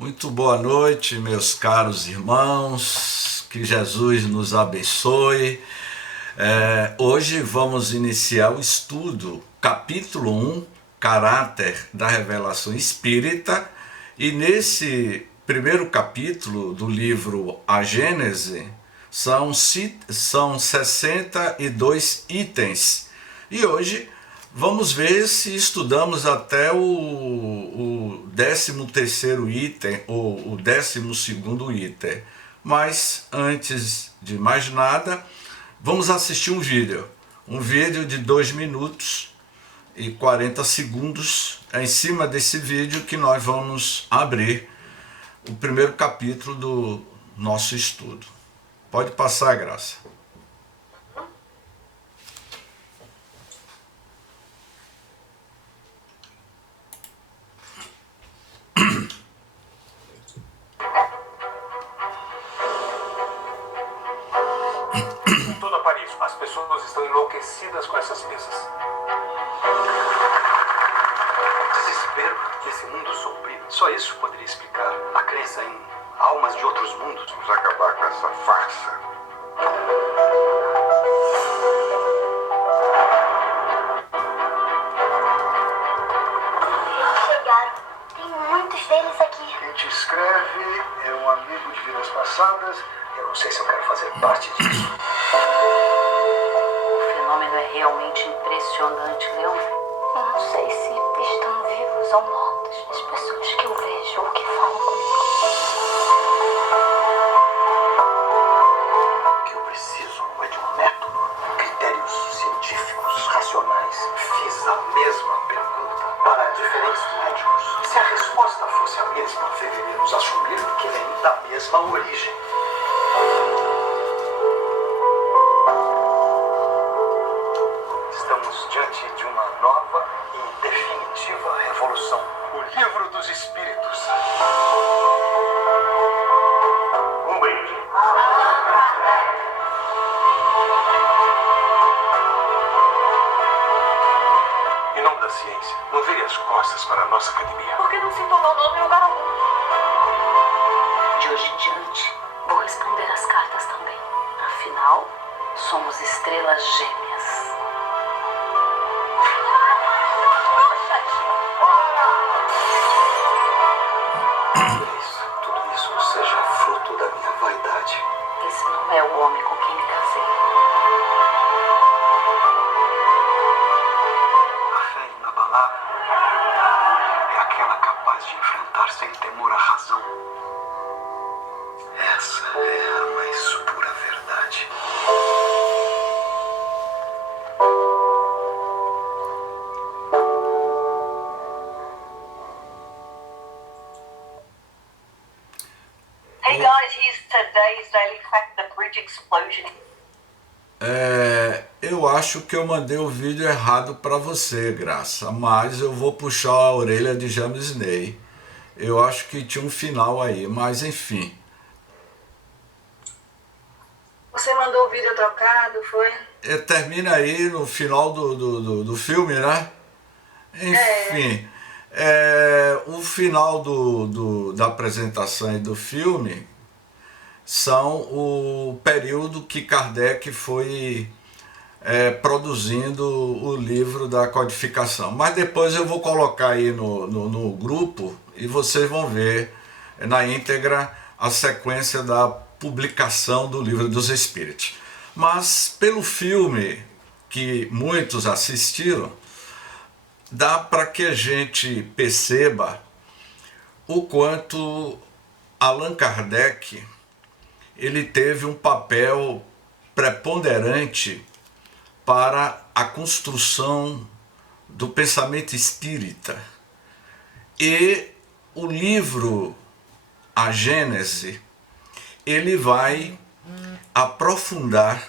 Muito boa noite, meus caros irmãos, que Jesus nos abençoe. Hoje vamos iniciar o estudo, capítulo 1, caráter da revelação espírita, e nesse primeiro capítulo do livro A Gênese são 62 itens, e hoje vamos ver se estudamos até o 13º item ou o 12º item. Mas antes de mais nada, vamos assistir um vídeo de 2 minutos e 40 segundos. É em cima desse vídeo que nós vamos abrir o primeiro capítulo do nosso estudo. Pode passar, Graça. Em toda Paris, as pessoas estão enlouquecidas com essas mesas. Desespero que esse mundo suprime. Só isso poderia explicar a crença em almas de outros mundos. Vamos acabar com essa farsa. Chegaram. Tem muitos deles aqui. Quem te escreve é um amigo de vidas passadas. Eu não sei se eu quero fazer parte disso. O fenômeno é realmente impressionante, Leon. Eu não sei se estão vivos ou mortos as pessoas que eu vejo ou que falam comigo. O que eu preciso é de um método, critérios científicos, racionais. Fiz a mesma pergunta para diferentes médicos. Se a resposta fosse a mesma, deveríamos assumir que vem da mesma origem. Estamos diante de uma nova e definitiva revolução. O Livro dos Espíritos. Um brinde. Em nome da ciência, não vire as costas para a nossa academia. Por que não citou meu nome em lugar algum? De hoje em diante, vou responder as cartas também. Afinal, somos estrelas gêmeas. Tudo isso seja fruto da minha vaidade. Esse não é o homem com quem me casei. A fé inabalável é aquela capaz de enfrentar sem temor a razão. Essa é a mais pura verdade. Hey guys, here's today's daily fact: the bridge explosion. Eu acho que eu mandei o vídeo errado para você, Graça, mas eu vou puxar a orelha de James Ney. Eu acho que tinha um final aí, mas enfim. Você mandou o vídeo trocado, foi? Termina aí no final do filme, né? Enfim, o final da apresentação e do filme são o período que Kardec foi produzindo o livro da codificação. Mas depois eu vou colocar aí no grupo e vocês vão ver na íntegra a sequência da publicação do Livro dos Espíritos. Mas pelo filme que muitos assistiram, dá para que a gente perceba o quanto Allan Kardec ele teve um papel preponderante para a construção do pensamento espírita. E o livro A Gênese, ele vai aprofundar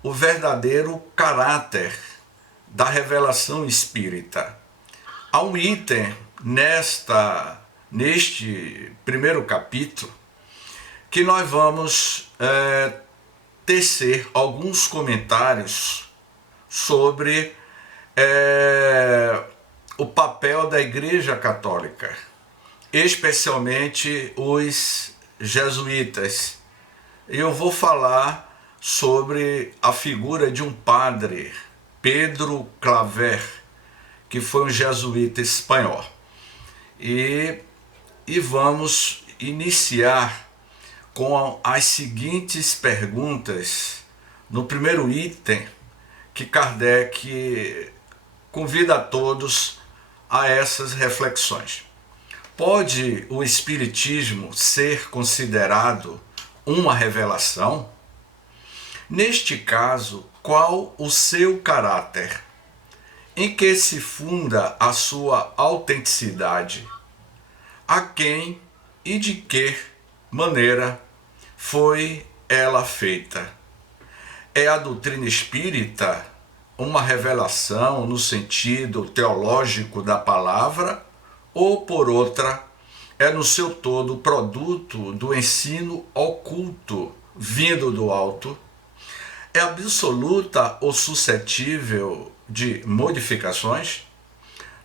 o verdadeiro caráter da revelação espírita. Há um item neste primeiro capítulo que nós vamos tecer alguns comentários sobre o papel da Igreja Católica especialmente os jesuítas. Eu vou falar sobre a figura de um padre, Pedro Claver, que foi um jesuíta espanhol. E vamos iniciar com as seguintes perguntas no primeiro item, que Kardec convida a todos a essas reflexões. Pode o Espiritismo ser considerado uma revelação? Neste caso, qual o seu caráter? Em que se funda a sua autenticidade? A quem e de que maneira foi ela feita? É a doutrina espírita uma revelação no sentido teológico da palavra, ou por outra, é no seu todo produto do ensino oculto vindo do alto? É absoluta ou suscetível de modificações?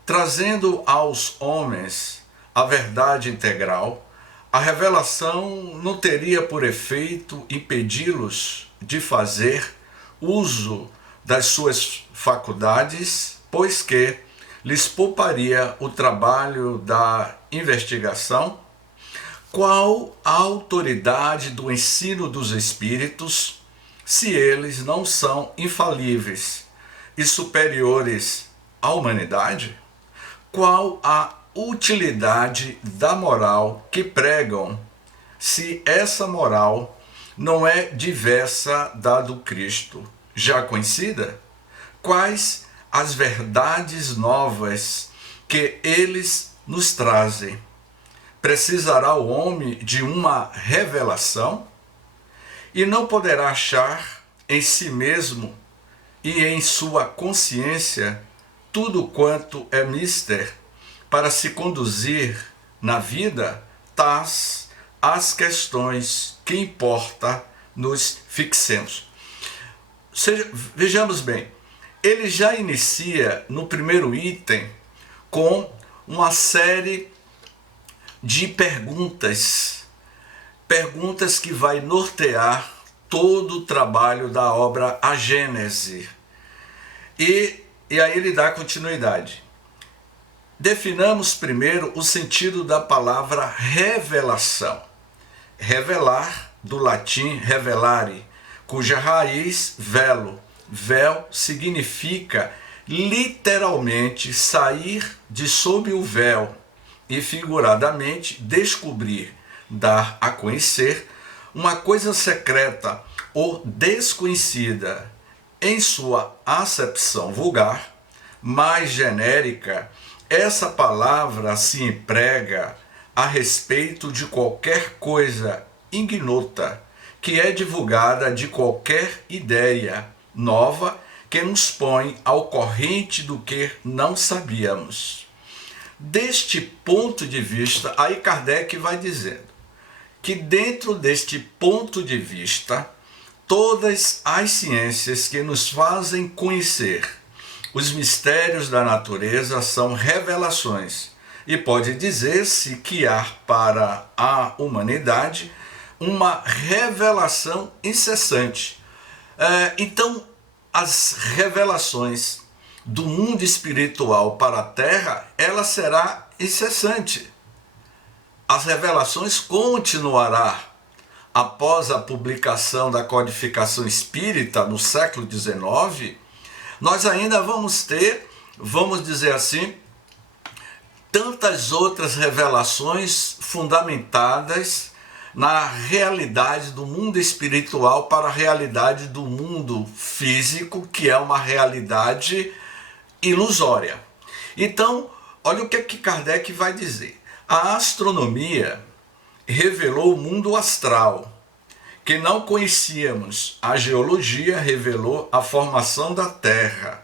Trazendo aos homens a verdade integral, a revelação não teria por efeito impedi-los de fazer uso das suas faculdades, pois que lhes pouparia o trabalho da investigação? Qual a autoridade do ensino dos espíritos, se eles não são infalíveis e superiores à humanidade? Qual a utilidade da moral que pregam, se essa moral não é diversa da do Cristo, já conhecida? Quais as verdades novas que eles nos trazem? Precisará o homem de uma revelação? E não poderá achar em si mesmo e em sua consciência tudo quanto é mister para se conduzir na vida? Tais as questões que importa nos fixemos. Vejamos bem, ele já inicia no primeiro item com uma série de perguntas que vai nortear todo o trabalho da obra A Gênese. E aí ele dá continuidade. Definamos primeiro o sentido da palavra revelação. Revelar, do latim revelare, cuja raiz velo. Véu significa literalmente sair de sob o véu e figuradamente descobrir, dar a conhecer uma coisa secreta ou desconhecida. Em sua acepção vulgar, mais genérica, essa palavra se emprega a respeito de qualquer coisa ignota que é divulgada, de qualquer ideia nova que nos põe ao corrente do que não sabíamos. Deste ponto de vista, aí Kardec vai dizendo que dentro deste ponto de vista, todas as ciências que nos fazem conhecer os mistérios da natureza são revelações, e pode dizer-se que há para a humanidade uma revelação incessante. Então, as revelações do mundo espiritual para a Terra, ela será incessante. As revelações continuarão. Após a publicação da codificação espírita no século XIX, nós ainda vamos ter, vamos dizer assim, tantas outras revelações fundamentadas na realidade do mundo espiritual para a realidade do mundo físico, que é uma realidade ilusória. Então, olha o que Kardec vai dizer. A astronomia revelou o mundo astral, que não conhecíamos. A geologia revelou a formação da Terra.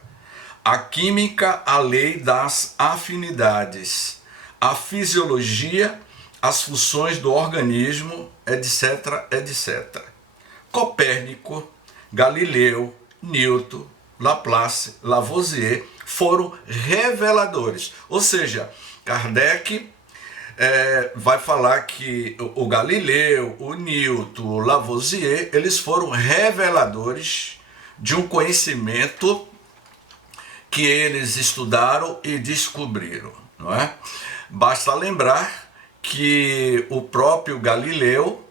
A química, a lei das afinidades. A fisiologia, as funções do organismo, etc, etc. Copérnico, Galileu, Newton, Laplace, Lavoisier foram reveladores. Ou seja, Kardec vai falar que o Galileu, o Newton, o Lavoisier, eles foram reveladores de um conhecimento que eles estudaram e descobriram, não é? Basta lembrar que o próprio Galileu,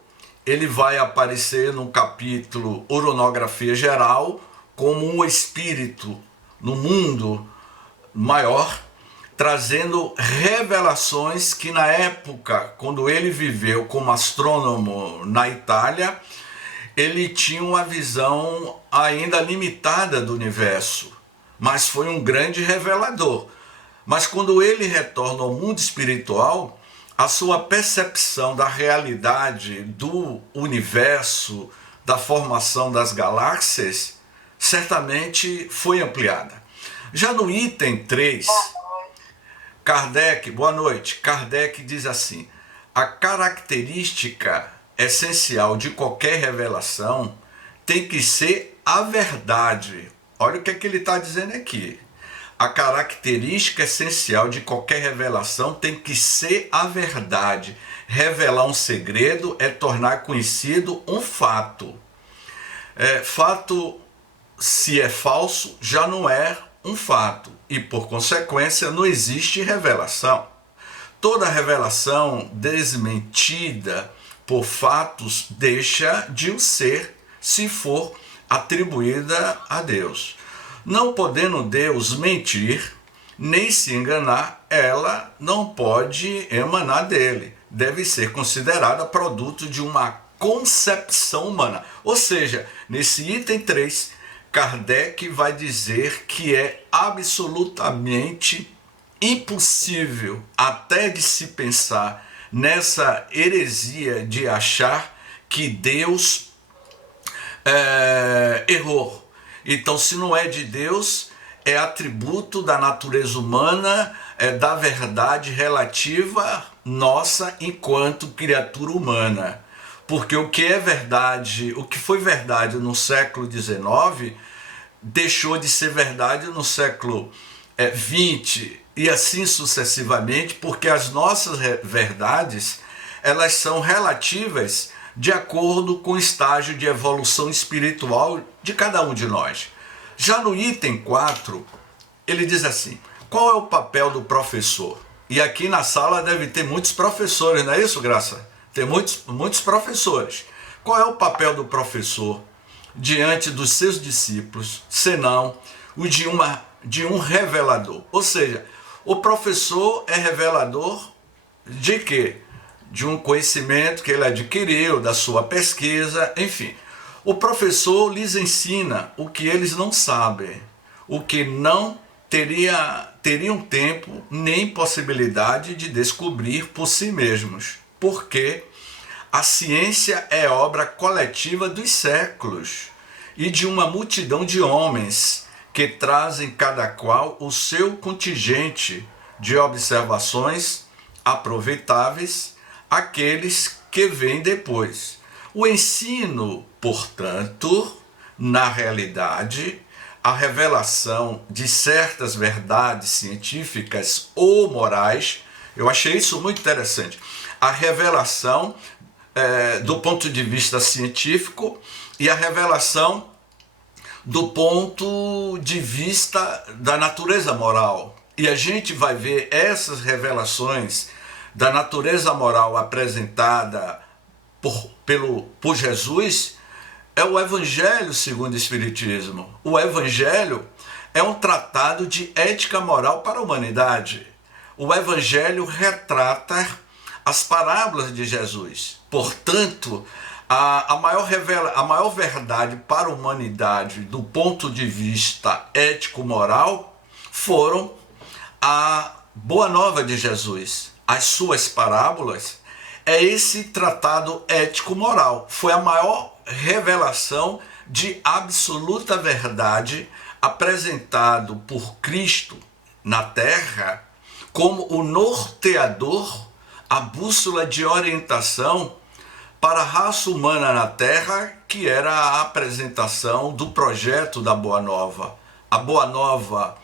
ele vai aparecer no capítulo Oronografia Geral como um espírito no mundo maior, trazendo revelações que na época, quando ele viveu como astrônomo na Itália, ele tinha uma visão ainda limitada do universo, mas foi um grande revelador. Mas quando ele retorna ao mundo espiritual, a sua percepção da realidade do universo, da formação das galáxias, certamente foi ampliada. Já no item 3, Kardec, boa noite, Kardec diz assim: a característica essencial de qualquer revelação tem que ser a verdade. Olha o que é que ele está dizendo aqui. A característica essencial de qualquer revelação tem que ser a verdade. Revelar um segredo é tornar conhecido um fato. Fato, se é falso, já não é um fato e, por consequência, não existe revelação. Toda revelação desmentida por fatos deixa de o ser se for atribuída a Deus. Não podendo Deus mentir, nem se enganar, ela não pode emanar dele. Deve ser considerada produto de uma concepção humana. Ou seja, nesse item 3, Kardec vai dizer que é absolutamente impossível até de se pensar nessa heresia de achar que Deus errou. Então, se não é de Deus, é atributo da natureza humana, da verdade relativa nossa enquanto criatura humana. Porque o que é verdade, o que foi verdade no século XIX, deixou de ser verdade no século XX e assim sucessivamente, porque as nossas verdades, elas são relativas de acordo com o estágio de evolução espiritual de cada um de nós. Já no item 4, ele diz assim: qual é o papel do professor? E aqui na sala deve ter muitos professores, não é isso, Graça? Tem muitos professores. Qual é o papel do professor diante dos seus discípulos, senão o de um revelador? Ou seja, o professor é revelador de quê? De um conhecimento que ele adquiriu, da sua pesquisa, enfim. O professor lhes ensina o que eles não sabem, o que não teriam tempo nem possibilidade de descobrir por si mesmos, porque a ciência é obra coletiva dos séculos e de uma multidão de homens que trazem cada qual o seu contingente de observações aproveitáveis àqueles que vêm depois. O ensino, portanto, na realidade, a revelação de certas verdades científicas ou morais, eu achei isso muito interessante. A revelação do ponto de vista científico e a revelação do ponto de vista da natureza moral. E a gente vai ver essas revelações da natureza moral apresentada por Jesus, é o Evangelho segundo o Espiritismo. O Evangelho é um tratado de ética moral para a humanidade. O Evangelho retrata as parábolas de Jesus. Portanto, a maior verdade para a humanidade do ponto de vista ético-moral foram a Boa Nova de Jesus. As suas parábolas é esse tratado ético-moral. Foi a maior revelação de absoluta verdade apresentado por Cristo na Terra como o norteador, a bússola de orientação para a raça humana na Terra, que era a apresentação do projeto da Boa Nova. A Boa Nova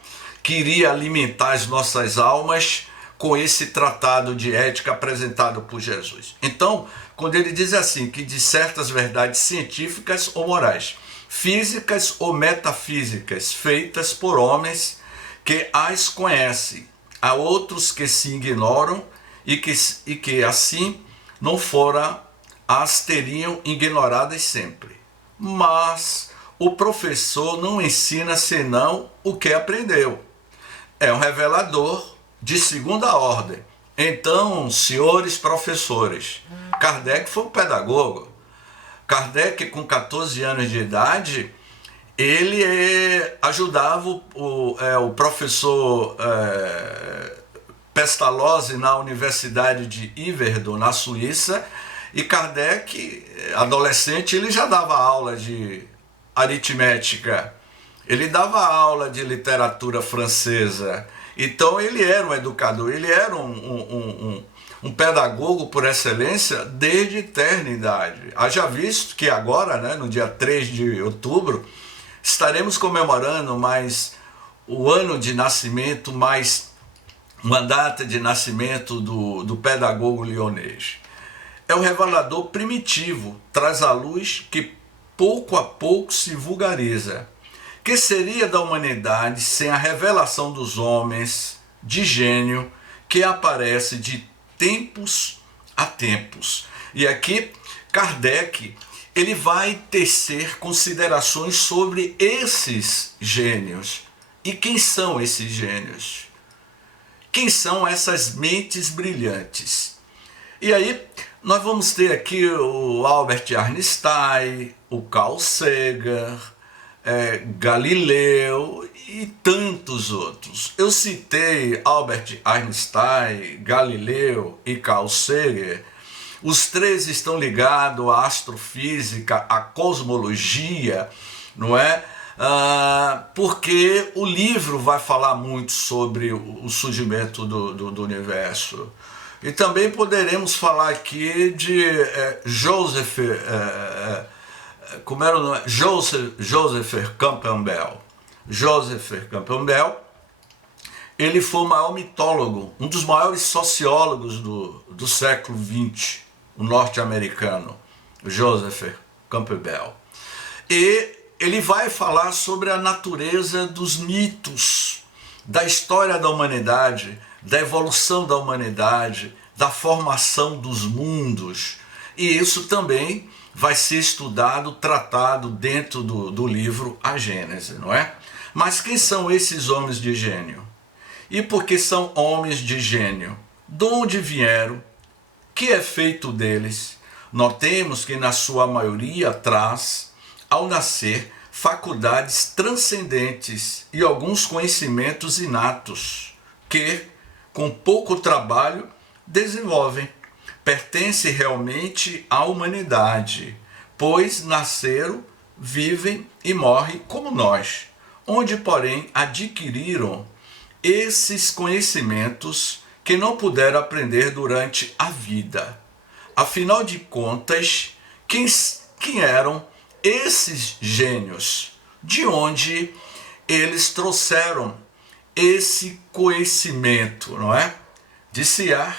queria alimentar as nossas almas com esse tratado de ética apresentado por Jesus. Então, quando ele diz assim, que de certas verdades científicas ou morais, físicas ou metafísicas, feitas por homens que as conhecem, há outros que se ignoram e que assim não fora as teriam ignoradas sempre. Mas o professor não ensina senão o que aprendeu. É um revelador de segunda ordem. Então, senhores professores, Kardec foi um pedagogo. Kardec, com 14 anos de idade, ele ajudava o professor Pestalozzi na Universidade de Yverdon, na Suíça, e Kardec, adolescente, ele já dava aula de aritmética, ele dava aula de literatura francesa. Então ele era um educador, ele era um pedagogo por excelência desde eternidade. Haja visto que agora, né, no dia 3 de outubro, estaremos comemorando mais o ano de nascimento, mais uma data de nascimento do pedagogo lyonês. É um revelador primitivo, traz à luz que pouco a pouco se vulgariza. Que seria da humanidade sem a revelação dos homens de gênio que aparece de tempos a tempos? E aqui Kardec ele vai tecer considerações sobre esses gênios. E quem são esses gênios? Quem são essas mentes brilhantes? E aí nós vamos ter aqui o Albert Einstein, o Carl Sagan, Galileu e tantos outros. Eu citei Albert Einstein, Galileu e Carl Sagan. Os três estão ligados à astrofísica, à cosmologia, não é? Porque o livro vai falar muito sobre o surgimento do universo. E também poderemos falar aqui de Joseph Campbell. Joseph Campbell, ele foi o maior mitólogo, um dos maiores sociólogos do século XX, o norte-americano, Joseph Campbell. E ele vai falar sobre a natureza dos mitos, da história da humanidade, da evolução da humanidade, da formação dos mundos. E isso também vai ser estudado, tratado dentro do livro A Gênese, não é? Mas quem são esses homens de gênio? E por que são homens de gênio? De onde vieram? Que é feito deles? Notemos que na sua maioria traz, ao nascer, faculdades transcendentes e alguns conhecimentos inatos, que, com pouco trabalho, desenvolvem. Pertence realmente à humanidade, pois nasceram, vivem e morrem como nós, onde, porém, adquiriram esses conhecimentos que não puderam aprender durante a vida. Afinal de contas, quem eram esses gênios? De onde eles trouxeram esse conhecimento, não é? Disse-á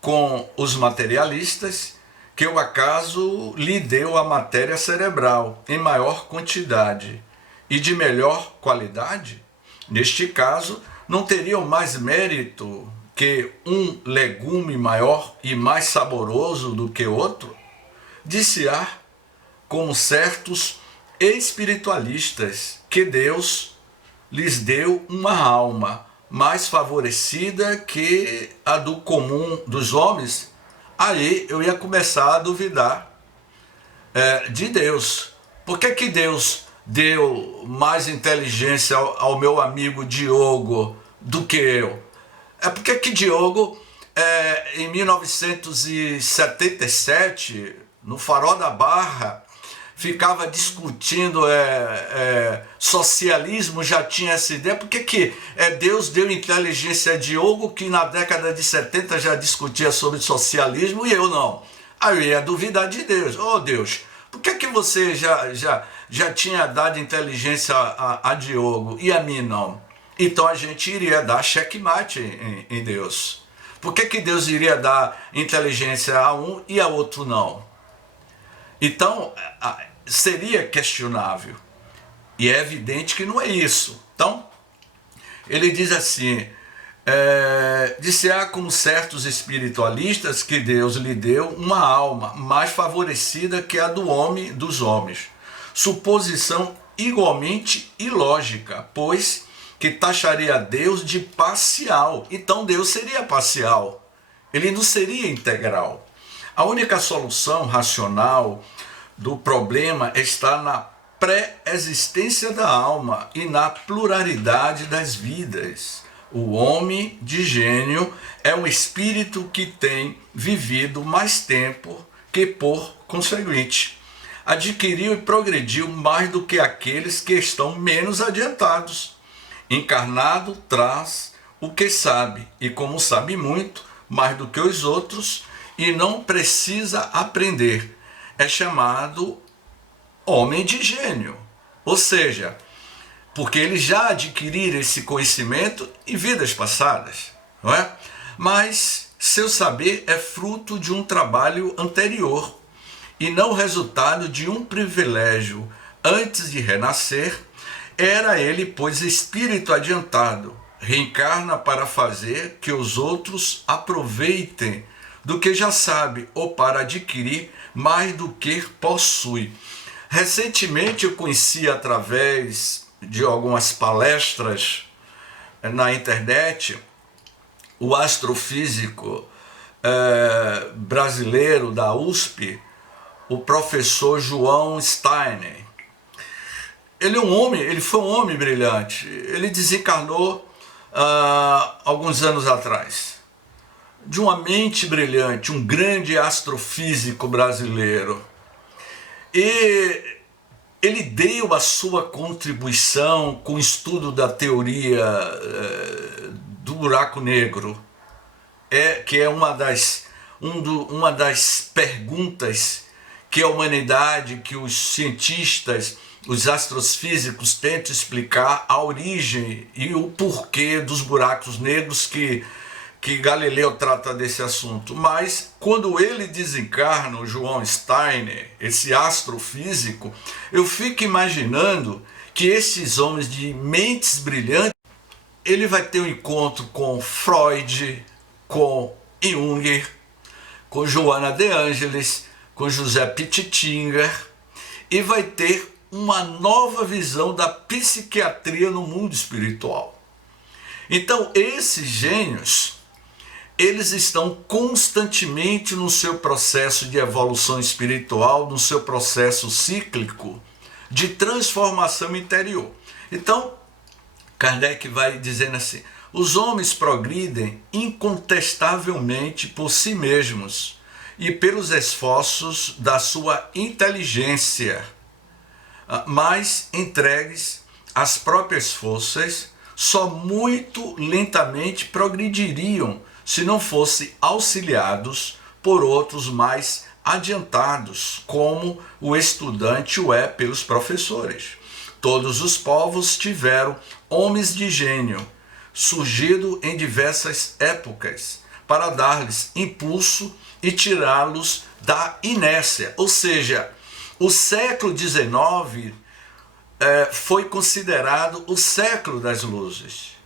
com os materialistas que o acaso lhe deu a matéria cerebral em maior quantidade e de melhor qualidade. Neste caso, não teriam mais mérito que um legume maior e mais saboroso do que outro? Disse-á como certos espiritualistas que Deus lhes deu uma alma mais favorecida que a do comum dos homens. Aí eu ia começar a duvidar de Deus. Por que Deus deu mais inteligência ao meu amigo Diogo do que eu? É porque que Diogo, em 1977, no Farol da Barra, ficava discutindo socialismo, já tinha essa ideia. Por que Deus deu inteligência a Diogo, que na década de 70 já discutia sobre socialismo, e eu não? Aí eu ia duvidar de Deus. Oh Deus, por que você já tinha dado inteligência a Diogo e a mim não? Então a gente iria dar checkmate em Deus. Por que Deus iria dar inteligência a um e a outro não? Então, seria questionável. E é evidente que não é isso. Então, ele diz assim, disse-á como certos espiritualistas que Deus lhe deu uma alma mais favorecida que a dos homens. Suposição igualmente ilógica, pois que taxaria Deus de parcial. Então Deus seria parcial, ele não seria integral. A única solução racional do problema está na pré-existência da alma e na pluralidade das vidas. O homem de gênio é um espírito que tem vivido mais tempo que, por conseguinte, adquiriu e progrediu mais do que aqueles que estão menos adiantados. Encarnado traz o que sabe, e como sabe muito, mais do que os outros, e não precisa aprender. É chamado homem de gênio. Ou seja, porque eles já adquiriram esse conhecimento em vidas passadas, não é? Mas seu saber é fruto de um trabalho anterior e não resultado de um privilégio antes de renascer. Era ele, pois, espírito adiantado, reencarna para fazer que os outros aproveitem do que já sabe ou para adquirir mais do que possui. Recentemente eu conheci através de algumas palestras na internet o astrofísico brasileiro da USP, o professor João Steiner. Ele foi um homem brilhante. Ele desencarnou alguns anos atrás. De uma mente brilhante, um grande astrofísico brasileiro. E ele deu a sua contribuição com o estudo da teoria do buraco negro, que é uma das perguntas que a humanidade, que os cientistas, os astrofísicos tentam explicar a origem e o porquê dos buracos negros que Galileu trata desse assunto. Mas quando ele desencarna, o João Steiner, esse astrofísico, eu fico imaginando que esses homens de mentes brilhantes, ele vai ter um encontro com Freud, com Jung, com Joana de Ângelis, com José Pittitinger, e vai ter uma nova visão da psiquiatria no mundo espiritual. Então, esses gênios, eles estão constantemente no seu processo de evolução espiritual, no seu processo cíclico de transformação interior. Então, Kardec vai dizendo assim, os homens progridem incontestavelmente por si mesmos e pelos esforços da sua inteligência, mas entregues às próprias forças, só muito lentamente progrediriam se não fossem auxiliados por outros mais adiantados, como o estudante o é pelos professores. Todos os povos tiveram homens de gênio, surgido em diversas épocas, para dar-lhes impulso e tirá-los da inércia. Ou seja, o século XIX foi considerado o século das luzes.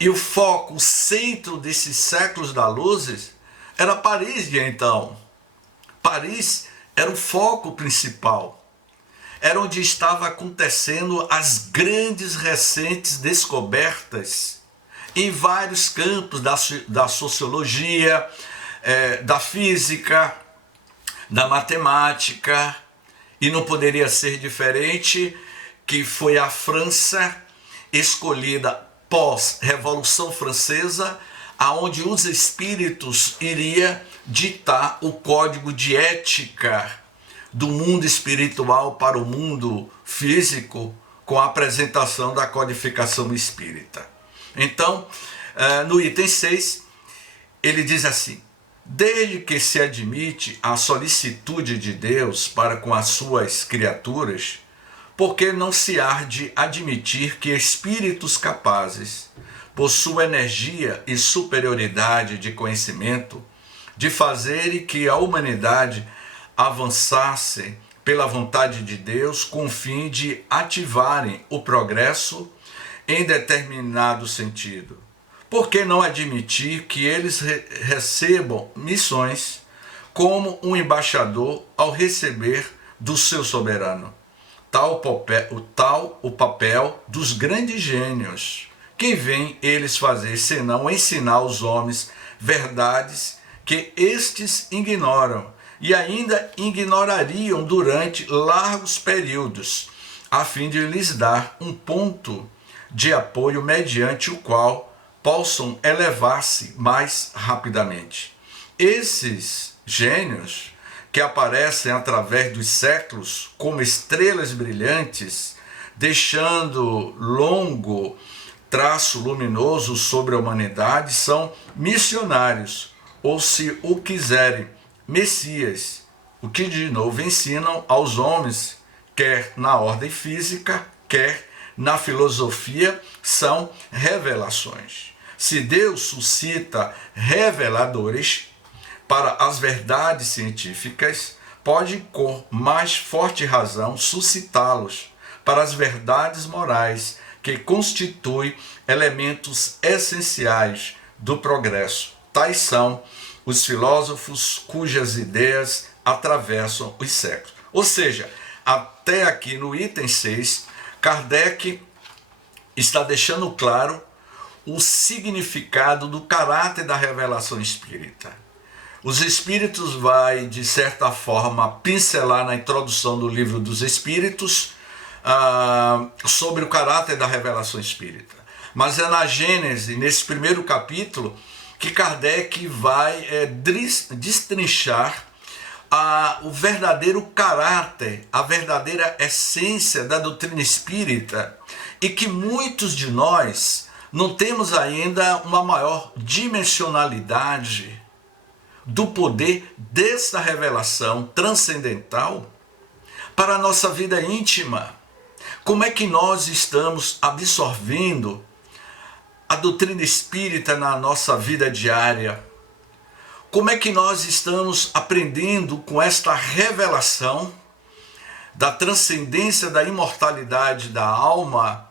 E o foco, o centro desses séculos das luzes era Paris de então. Paris era o foco principal. Era onde estava acontecendo as grandes recentes descobertas em vários campos da sociologia, da física, da matemática, e não poderia ser diferente que foi a França escolhida pós-Revolução Francesa, aonde os espíritos iriam ditar o código de ética do mundo espiritual para o mundo físico, com a apresentação da codificação espírita. Então, no item 6, ele diz assim, desde que se admite a solicitude de Deus para com as suas criaturas, porque não se há de admitir que espíritos capazes, por sua energia e superioridade de conhecimento, de fazerem que a humanidade avançasse pela vontade de Deus com o fim de ativarem o progresso em determinado sentido. Por que não admitir que eles recebam missões como um embaixador ao receber do seu soberano? Tal o papel dos grandes gênios. Que vêm eles fazer senão ensinar aos homens verdades que estes ignoram e ainda ignorariam durante largos períodos, a fim de lhes dar um ponto de apoio mediante o qual possam elevar-se mais rapidamente. Esses gênios que aparecem através dos séculos como estrelas brilhantes, deixando longo traço luminoso sobre a humanidade, são missionários, ou se o quiserem, Messias, o que de novo ensinam aos homens, quer na ordem física, quer na filosofia, são revelações. Se Deus suscita reveladores para as verdades científicas, pode com mais forte razão suscitá-los para as verdades morais, que constituem elementos essenciais do progresso. Tais são os filósofos cujas ideias atravessam os séculos. Ou seja, até aqui no item 6, Kardec está deixando claro o significado do caráter da revelação espírita. Os Espíritos vai, de certa forma, pincelar na introdução do livro dos Espíritos sobre o caráter da revelação espírita. Mas é na Gênese, nesse primeiro capítulo, que Kardec vai destrinchar o verdadeiro caráter, a verdadeira essência da doutrina espírita, e que muitos de nós não temos ainda uma maior dimensionalidade do poder dessa revelação transcendental para a nossa vida íntima. Como é que nós estamos absorvendo a doutrina espírita na nossa vida diária? Como é que nós estamos aprendendo com esta revelação da transcendência da imortalidade da alma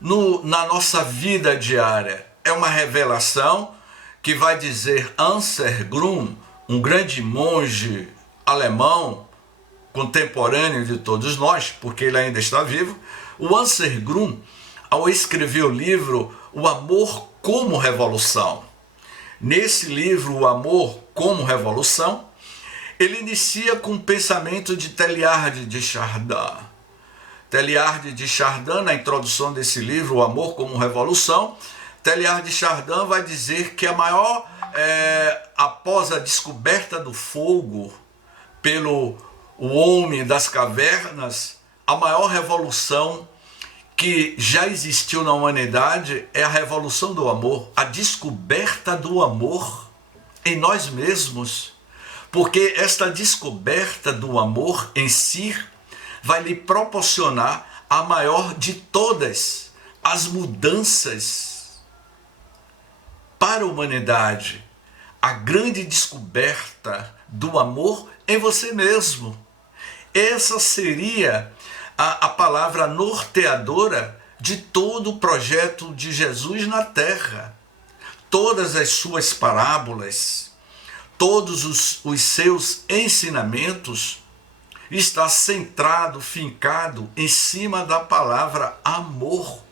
na nossa vida diária? É uma revelação que vai dizer Anselm Grün, um grande monge alemão, contemporâneo de todos nós, porque ele ainda está vivo. O Anselm Grün, ao escrever o livro O Amor como Revolução, nesse livro, O Amor como Revolução, ele inicia com o pensamento de Teilhard de Chardin. Teilhard de Chardin, na introdução desse livro, O Amor como Revolução, Teilhard de Chardin vai dizer que após a descoberta do fogo pelo homem das cavernas, a maior revolução que já existiu na humanidade é a revolução do amor, a descoberta do amor em nós mesmos, porque esta descoberta do amor em si vai lhe proporcionar a maior de todas as mudanças para a humanidade, a grande descoberta do amor em você mesmo. Essa seria a palavra norteadora de todo o projeto de Jesus na Terra. Todas as suas parábolas, todos os seus ensinamentos está centrado, fincado em cima da palavra amor.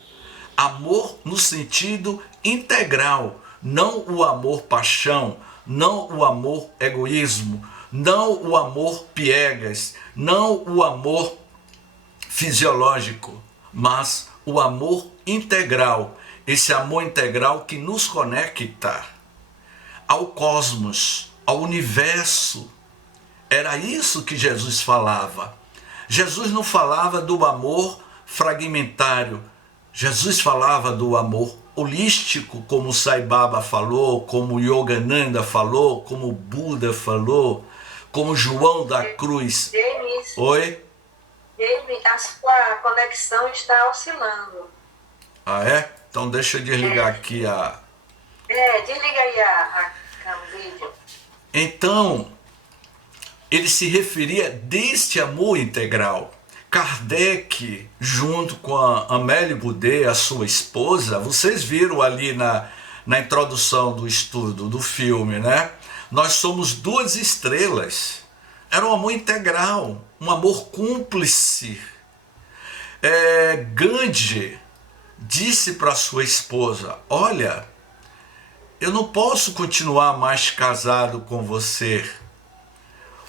Amor no sentido integral, não o amor paixão, não o amor egoísmo, não o amor piegas, não o amor fisiológico, mas o amor integral, esse amor integral que nos conecta ao cosmos, ao universo. Era isso que Jesus falava. Jesus não falava do amor fragmentário, Jesus falava do amor holístico, como Sai Baba falou, como Yogananda falou, como Buda falou, como João da Cruz. James, Oi? James, a sua conexão está oscilando. Ah, é? Então deixa eu desligar aqui a... Desliga aí o vídeo. Então, ele se referia deste amor integral. Kardec, junto com a Amélie Boudet, a sua esposa, vocês viram ali na introdução do estudo do filme, né? Nós somos duas estrelas. Era um amor integral, um amor cúmplice. Gandhi disse para sua esposa: olha, eu não posso continuar mais casado com você,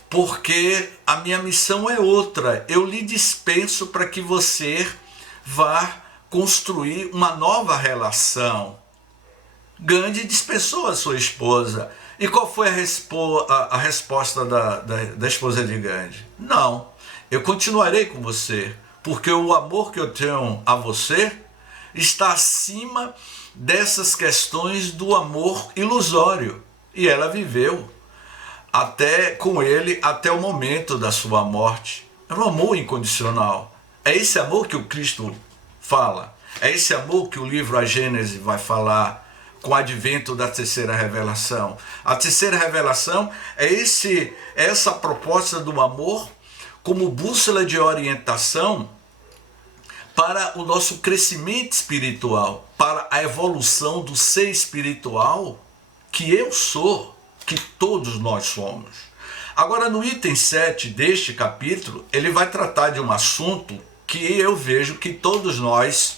porque a minha missão é outra. Eu lhe dispenso para que você vá construir uma nova relação. Gandhi dispensou a sua esposa. E qual foi a resposta da esposa de Gandhi? Não, eu continuarei com você, porque o amor que eu tenho a você está acima dessas questões do amor ilusório. E ela viveu com ele até o momento da sua morte. Era um amor incondicional. É esse amor que o Cristo fala. É esse amor que o livro A Gênese vai falar com o advento da terceira revelação. A terceira revelação é essa proposta do amor como bússola de orientação para o nosso crescimento espiritual, para a evolução do ser espiritual que eu sou, que todos nós somos. Agora, no item 7 deste capítulo, ele vai tratar de um assunto que eu vejo que todos nós,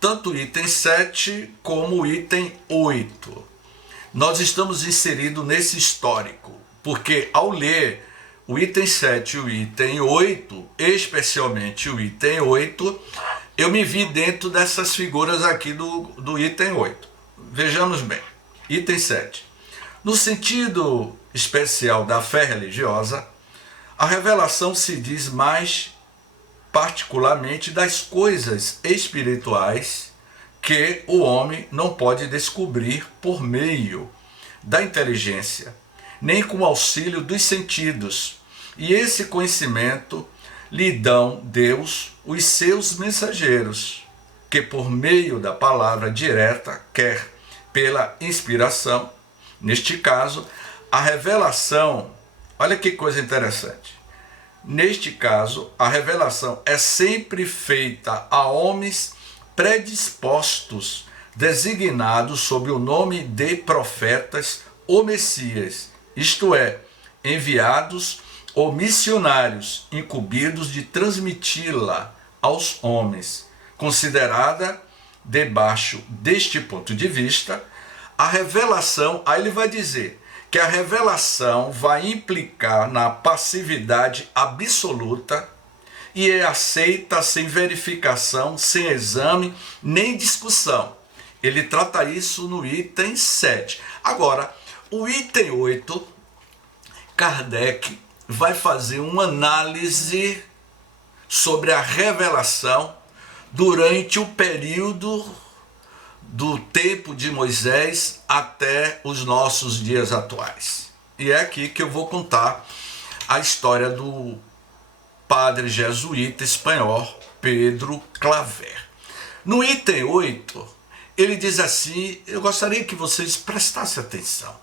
tanto o item 7 como o item 8, nós estamos inseridos nesse histórico, porque ao ler o item 7 e o item 8, especialmente o item 8, eu me vi dentro dessas figuras aqui do item 8. Vejamos bem. Item 7. No sentido especial da fé religiosa, a revelação se diz mais particularmente das coisas espirituais que o homem não pode descobrir por meio da inteligência, nem com o auxílio dos sentidos. E esse conhecimento lhe dão Deus, os seus mensageiros, que por meio da palavra direta, quer pela inspiração, neste caso, a revelação, olha que coisa interessante, neste caso, a revelação é sempre feita a homens predispostos, designados sob o nome de profetas ou Messias, isto é, enviados ou missionários incumbidos de transmiti-la aos homens, considerada, debaixo deste ponto de vista, a revelação, aí ele vai dizer que a revelação vai implicar na passividade absoluta e é aceita sem verificação, sem exame, nem discussão. Ele trata isso no item 7. Agora, o item 8, Kardec vai fazer uma análise sobre a revelação durante o período do tempo de Moisés até os nossos dias atuais. E é aqui que eu vou contar a história do padre jesuíta espanhol Pedro Claver. No item 8, ele diz assim, eu gostaria que vocês prestassem atenção.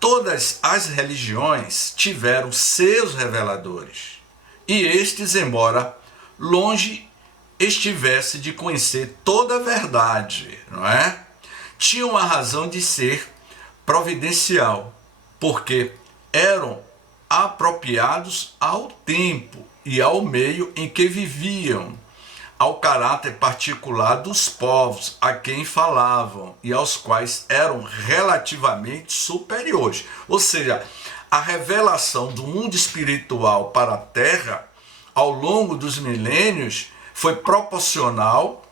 Todas as religiões tiveram seus reveladores, e estes, embora longe estivesse de conhecer toda a verdade, não é? Tinham a razão de ser providencial, porque eram apropriados ao tempo e ao meio em que viviam, ao caráter particular dos povos a quem falavam e aos quais eram relativamente superiores. Ou seja, a revelação do mundo espiritual para a Terra, ao longo dos milênios, foi proporcional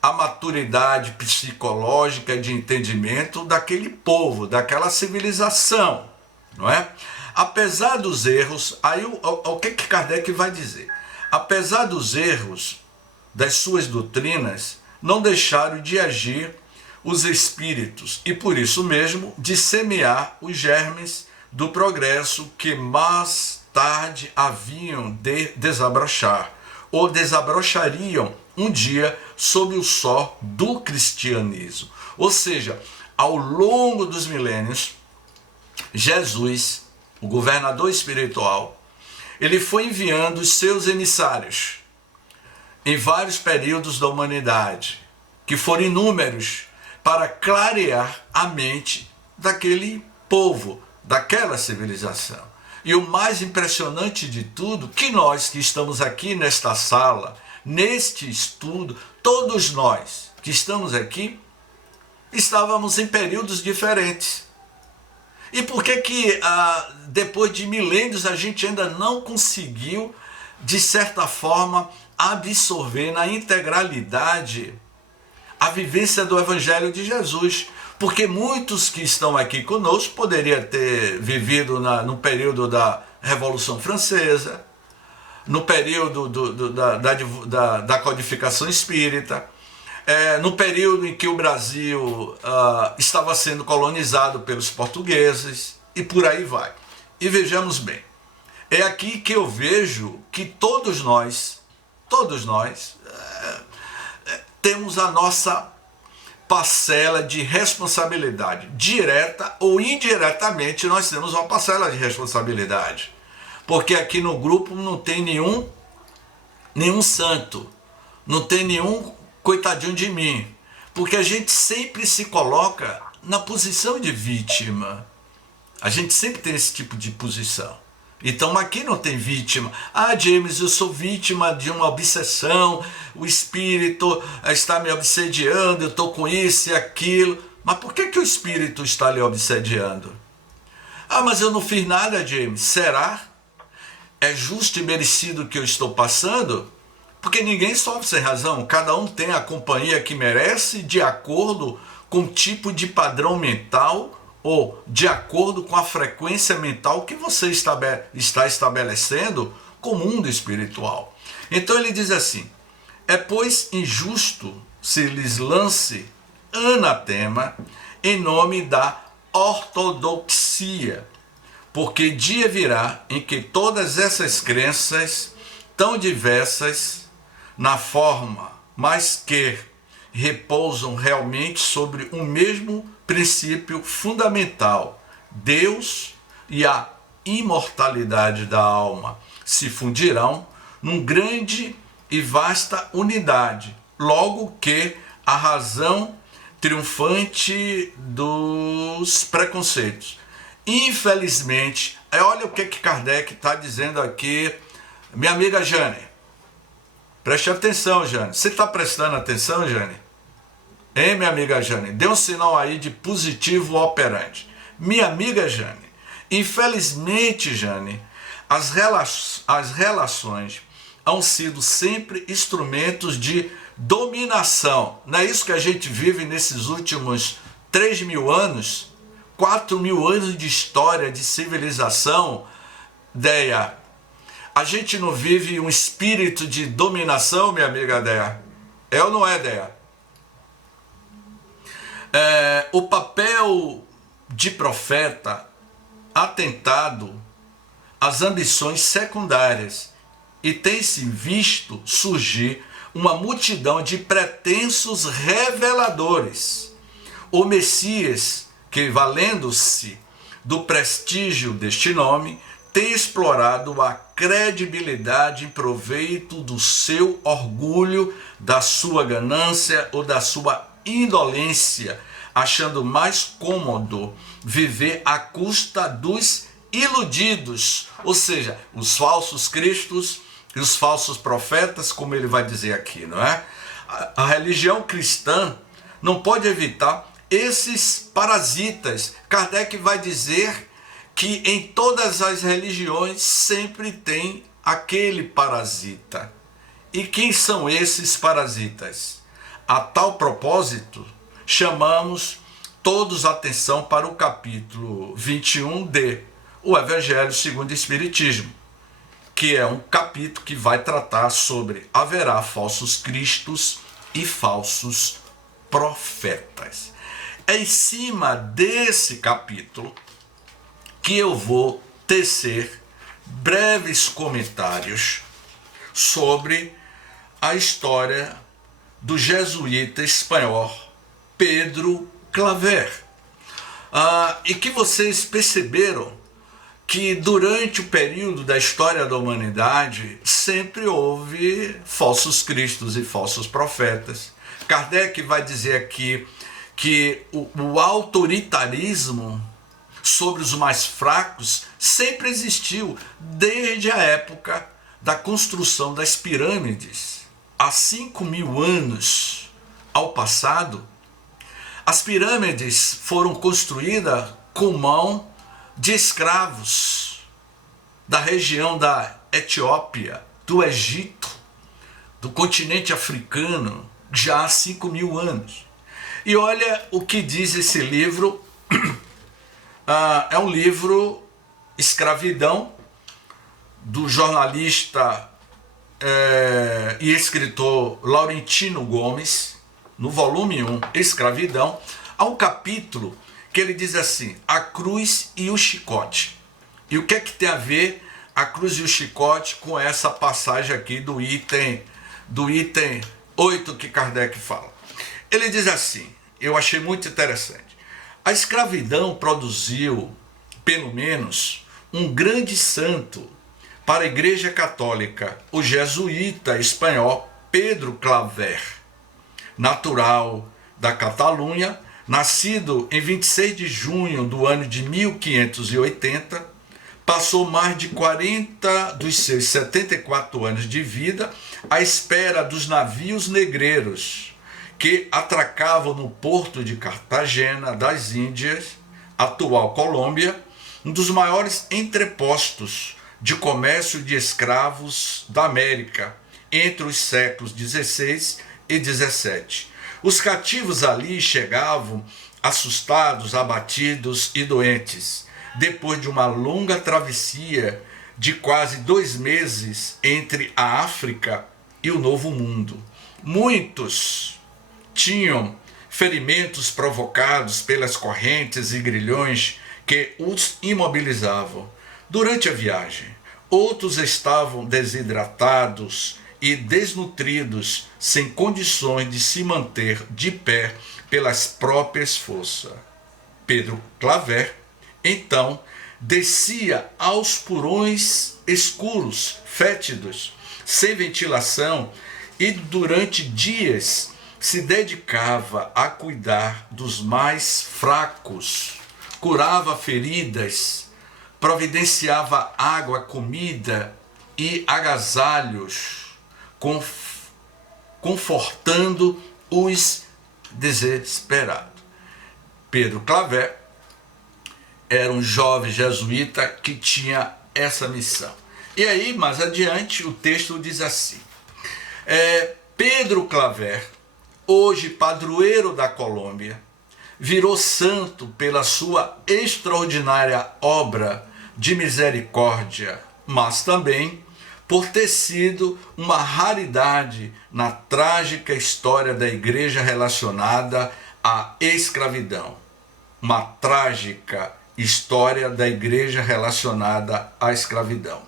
à maturidade psicológica de entendimento daquele povo, daquela civilização, não é? Apesar dos erros, aí o que Kardec vai dizer? Apesar dos erros das suas doutrinas, não deixaram de agir os espíritos e, por isso mesmo, de semear os germes do progresso que mais tarde haviam de desabrochar. ou desabrochariam um dia sob o sol do cristianismo. Ou seja, ao longo dos milênios, Jesus, o governador espiritual, ele foi enviando os seus emissários em vários períodos da humanidade, que foram inúmeros, para clarear a mente daquele povo, daquela civilização. E o mais impressionante de tudo, que nós que estamos aqui nesta sala, neste estudo, todos nós que estamos aqui, estávamos em períodos diferentes. E por que depois de milênios a gente ainda não conseguiu, de certa forma, absorver na integralidade a vivência do Evangelho de Jesus? Porque muitos que estão aqui conosco poderiam ter vivido no período da Revolução Francesa, no período da codificação espírita, no período em que o Brasil estava sendo colonizado pelos portugueses, e por aí vai. E vejamos bem, é aqui que eu vejo que todos nós temos a nossa parcela de responsabilidade, direta ou indiretamente nós temos uma parcela de responsabilidade, porque aqui no grupo não tem nenhum santo, não tem nenhum coitadinho de mim, porque a gente sempre se coloca na posição de vítima, a gente sempre tem esse tipo de posição. Então aqui não tem vítima. Ah, James, eu sou vítima de uma obsessão, o espírito está me obsediando, eu estou com isso e aquilo. Mas por que o espírito está lhe obsediando? Ah, mas eu não fiz nada, James. Será? É justo e merecido o que eu estou passando? Porque ninguém sofre sem razão. Cada um tem a companhia que merece de acordo com o tipo de padrão mental ou de acordo com a frequência mental que você está estabelecendo com o mundo espiritual. Então ele diz assim: é pois injusto se lhes lance anatema em nome da ortodoxia, porque dia virá em que todas essas crenças tão diversas na forma, mas que repousam realmente sobre o mesmo princípio fundamental, Deus e a imortalidade da alma, se fundirão num grande e vasta unidade, logo que a razão triunfante dos preconceitos. Infelizmente, olha o que Kardec está dizendo aqui, minha amiga Jane. Preste atenção, Jane. Você está prestando atenção, Jane? Hein, minha amiga Jane? Dê um sinal aí de positivo operante. Minha amiga Jane, infelizmente, Jane, as relações han sido sempre instrumentos de dominação. Não é isso que a gente vive nesses últimos 3.000 anos? 4.000 anos de história, de civilização, Deia. A gente não vive um espírito de dominação, minha amiga Deia? É ou não é, Deia? O papel de profeta atentado às ambições secundárias e tem-se visto surgir uma multidão de pretensos reveladores. O Messias, que valendo-se do prestígio deste nome, tem explorado a credibilidade em proveito do seu orgulho, da sua ganância ou da sua indolência, achando mais cômodo viver à custa dos iludidos, ou seja, os falsos cristos e os falsos profetas, como ele vai dizer aqui, não é? A religião cristã não pode evitar esses parasitas. Kardec vai dizer que em todas as religiões sempre tem aquele parasita. E quem são esses parasitas? A tal propósito, chamamos todos atenção para o capítulo 21d, o Evangelho segundo o Espiritismo, que é um capítulo que vai tratar sobre haverá falsos cristos e falsos profetas. É em cima desse capítulo que eu vou tecer breves comentários sobre a história do jesuíta espanhol Pedro Claver. E que vocês perceberam que durante o período da história da humanidade sempre houve falsos cristos e falsos profetas. Kardec vai dizer aqui que o autoritarismo sobre os mais fracos sempre existiu desde a época da construção das pirâmides. Há 5.000 anos ao passado, as pirâmides foram construídas com mão de escravos da região da Etiópia, do Egito, do continente africano, já há 5.000 anos. E olha o que diz esse livro. É um livro Escravidão, do jornalista e escritor Laurentino Gomes, no volume 1, Escravidão. Há um capítulo que ele diz assim: a cruz e o chicote. E o que é que tem a ver a cruz e o chicote com essa passagem aqui do item 8 que Kardec fala? Ele diz assim, eu achei muito interessante: a escravidão produziu, pelo menos, um grande santo para a Igreja Católica, o jesuíta espanhol Pedro Claver, natural da Catalunha, nascido em 26 de junho do ano de 1580, passou mais de 40 dos seus 74 anos de vida à espera dos navios negreiros que atracavam no porto de Cartagena das Índias, atual Colômbia, um dos maiores entrepostos de comércio de escravos da América entre os séculos XVI e XVII. Os cativos ali chegavam assustados, abatidos e doentes, depois de uma longa travessia de quase 2 meses entre a África e o Novo Mundo. Muitos tinham ferimentos provocados pelas correntes e grilhões que os imobilizavam durante a viagem. Outros estavam desidratados e desnutridos, sem condições de se manter de pé pelas próprias forças. Pedro Claver, então, descia aos porões escuros, fétidos, sem ventilação, e durante dias se dedicava a cuidar dos mais fracos, curava feridas, providenciava água, comida e agasalhos, confortando os desesperados. Pedro Claver era um jovem jesuíta que tinha essa missão. E aí, mais adiante, o texto diz assim: Pedro Claver, hoje padroeiro da Colômbia, virou santo pela sua extraordinária obra de misericórdia, mas também por ter sido uma raridade na trágica história da igreja relacionada à escravidão. Uma trágica história da igreja relacionada à escravidão.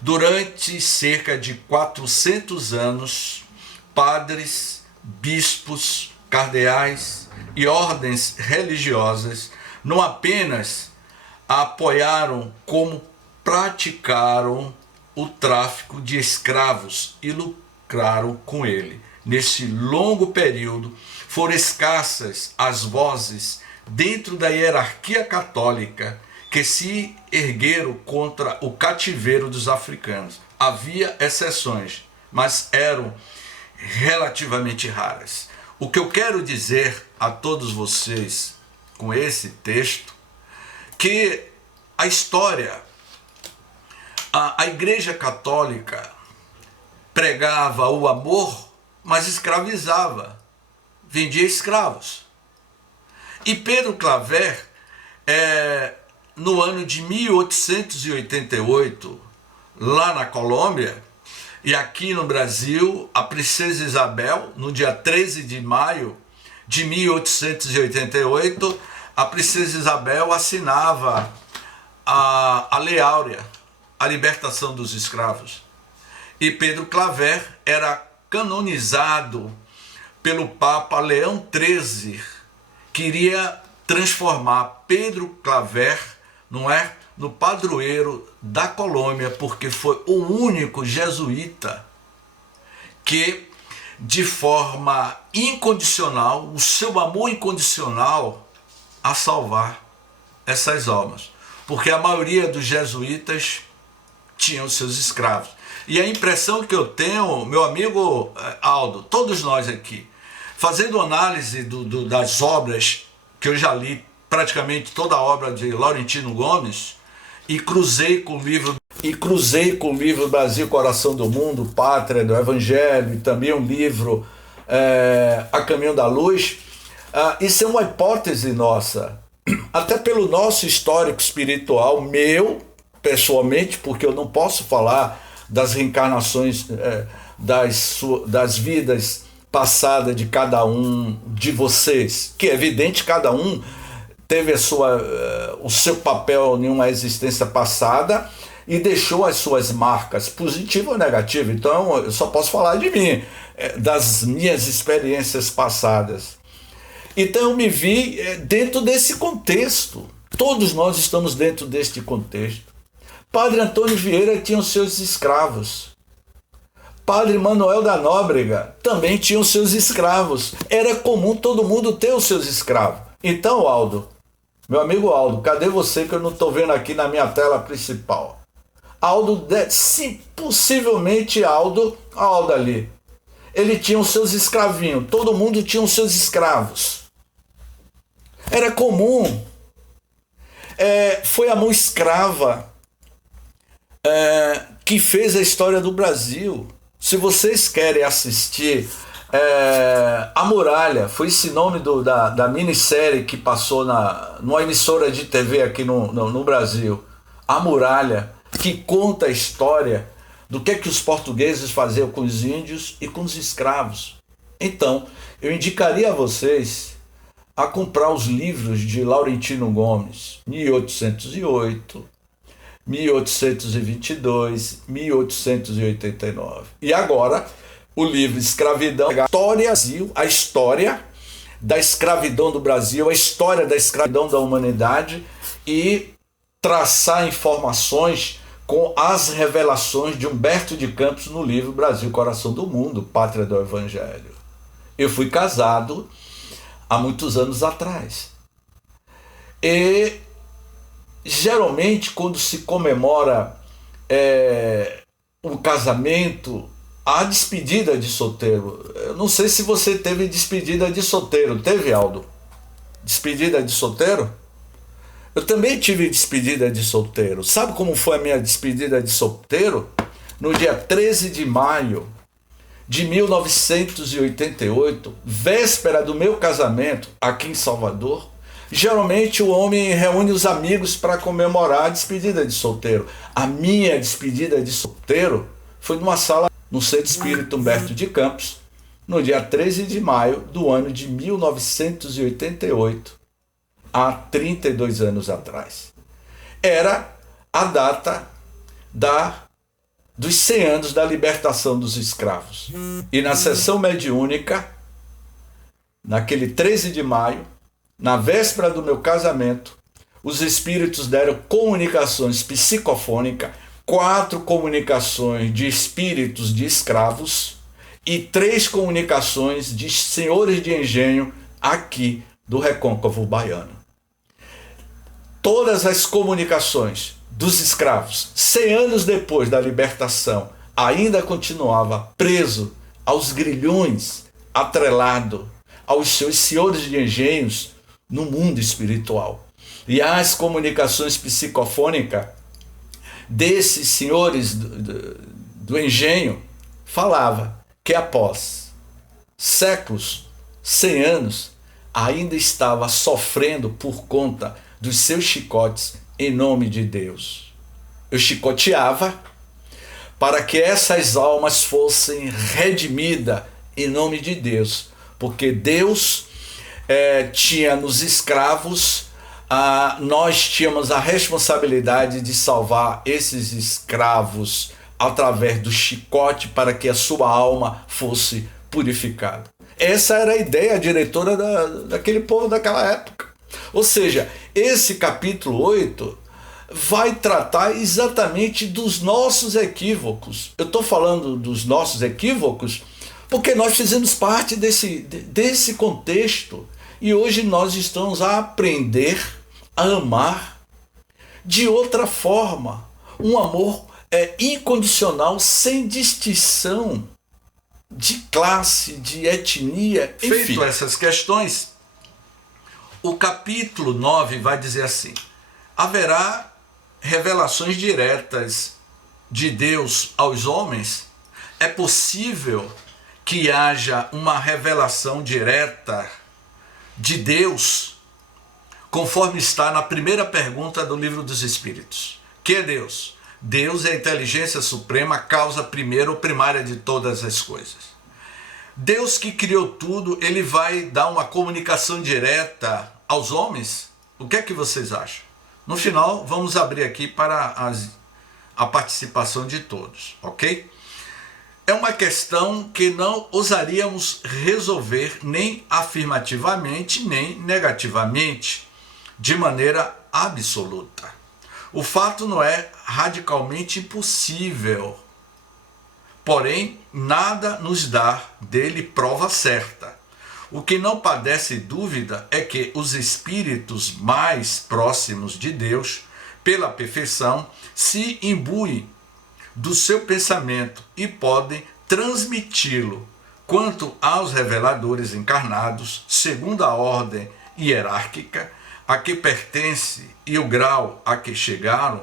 Durante cerca de 400 anos, padres, bispos, cardeais e ordens religiosas não apenas a apoiaram, como praticaram o tráfico de escravos e lucraram com ele. Nesse longo período, foram escassas as vozes dentro da hierarquia católica que se ergueram contra o cativeiro dos africanos. Havia exceções, mas eram relativamente raras. O que eu quero dizer a todos vocês com esse texto, que a história, a Igreja Católica pregava o amor, mas escravizava, vendia escravos. E Pedro Claver, no ano de 1888, lá na Colômbia, e aqui no Brasil, a princesa Isabel, no dia 13 de maio de 1888, a princesa Isabel assinava a Lei Áurea, a libertação dos escravos. E Pedro Claver era canonizado pelo Papa Leão XIII, queria transformar Pedro Claver, não é, no padroeiro da Colômbia, porque foi o único jesuíta que, de forma incondicional, o seu amor incondicional a salvar essas almas, porque a maioria dos jesuítas tinham seus escravos. E a impressão que eu tenho, meu amigo Aldo, todos nós aqui, fazendo análise das obras, que eu já li praticamente toda a obra de Laurentino Gomes, e cruzei com o livro Brasil, Coração do Mundo, Pátria do Evangelho, e também um livro A Caminho da Luz, isso é uma hipótese nossa, até pelo nosso histórico espiritual, meu, pessoalmente, porque eu não posso falar das reencarnações, das vidas passadas de cada um de vocês, que é evidente, cada um teve o seu papel em uma existência passada e deixou as suas marcas, positiva ou negativa. Então, eu só posso falar de mim, das minhas experiências passadas. Então, eu me vi dentro desse contexto. Todos nós estamos dentro deste contexto. Padre Antônio Vieira tinha os seus escravos. Padre Manuel da Nóbrega também tinha os seus escravos. Era comum todo mundo ter os seus escravos. Então, Aldo, meu amigo Aldo, cadê você que eu não estou vendo aqui na minha tela principal? Aldo, sim, possivelmente Aldo ali. Ele tinha os seus escravinhos, todo mundo tinha os seus escravos. Era comum. Foi a mão escrava que fez a história do Brasil. Se vocês querem assistir A Muralha, foi esse nome da minissérie que passou numa emissora de TV aqui no Brasil. A Muralha, que conta a história do que os portugueses faziam com os índios e com os escravos. Então, eu indicaria a vocês a comprar os livros de Laurentino Gomes, 1808, 1822, 1889. E agora, o livro Escravidão, a história da escravidão do Brasil, a história da escravidão da humanidade, e traçar informações com as revelações de Humberto de Campos no livro Brasil, Coração do Mundo, Pátria do Evangelho. Eu fui casado há muitos anos atrás. E geralmente, quando se comemora um casamento, há despedida de solteiro. Eu não sei se você teve despedida de solteiro. Teve, Aldo? Despedida de solteiro? Eu também tive despedida de solteiro. Sabe como foi a minha despedida de solteiro? No dia 13 de maio de 1988, véspera do meu casamento aqui em Salvador. Geralmente o homem reúne os amigos para comemorar a despedida de solteiro. A minha despedida de solteiro foi numa sala no Centro Espírita Humberto de Campos, no dia 13 de maio do ano de 1988, há 32 anos atrás. Era a data dos 100 anos da libertação dos escravos. E na sessão mediúnica, naquele 13 de maio, na véspera do meu casamento, os espíritos deram comunicações psicofônicas, 4 comunicações de espíritos de escravos e 3 comunicações de senhores de engenho aqui do Recôncavo Baiano. Todas as comunicações dos escravos, 100 anos depois da libertação, ainda continuava preso aos grilhões, atrelado aos seus senhores de engenhos no mundo espiritual. E as comunicações psicofônicas desses senhores do engenho falava que após séculos, 100 anos, ainda estava sofrendo por conta dos seus chicotes em nome de Deus. Eu chicoteava para que essas almas fossem redimidas em nome de Deus, porque Deus tinha nos escravos, nós tínhamos a responsabilidade de salvar esses escravos através do chicote para que a sua alma fosse purificada. Essa era a ideia diretora daquele povo daquela época. Ou seja, esse capítulo 8 vai tratar exatamente dos nossos equívocos. Eu estou falando dos nossos equívocos porque nós fizemos parte desse contexto e hoje nós estamos a aprender a amar de outra forma. Um amor incondicional, sem distinção de classe, de etnia, enfim. Feito essas questões, o capítulo 9 vai dizer assim: haverá revelações diretas de Deus aos homens? É possível que haja uma revelação direta de Deus, conforme está na primeira pergunta do Livro dos Espíritos? Que é Deus? Deus é a inteligência suprema, a causa primeira ou primária de todas as coisas. Deus que criou tudo, ele vai dar uma comunicação direta aos homens? O que é que vocês acham? No final, vamos abrir aqui para a participação de todos, ok? É uma questão que não ousaríamos resolver nem afirmativamente, nem negativamente, de maneira absoluta. O fato não é radicalmente impossível, porém, nada nos dá dele prova certa. O que não padece dúvida é que os espíritos mais próximos de Deus, pela perfeição, se imbuem do seu pensamento e podem transmiti-lo. Quanto aos reveladores encarnados, segundo a ordem hierárquica a que pertence e o grau a que chegaram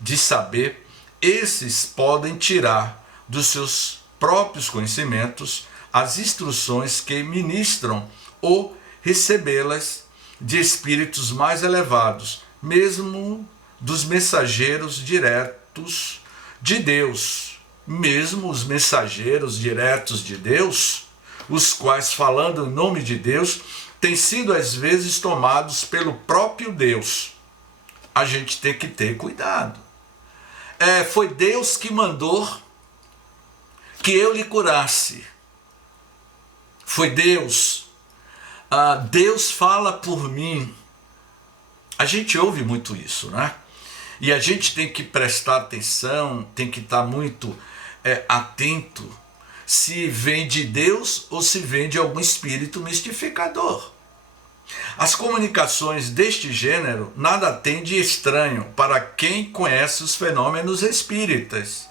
de saber, esses podem tirar dos seus próprios conhecimentos as instruções que ministram ou recebê-las de espíritos mais elevados, mesmo dos mensageiros diretos de Deus. Mesmo os mensageiros diretos de Deus, os quais, falando em nome de Deus, têm sido às vezes tomados pelo próprio Deus. A gente tem que ter cuidado. Foi Deus que mandou que eu lhe curasse. Foi Deus. Deus fala por mim. A gente ouve muito isso, né? E a gente tem que prestar atenção, tem que estar muito atento se vem de Deus ou se vem de algum espírito mistificador. As comunicações deste gênero nada têm de estranho para quem conhece os fenômenos espíritas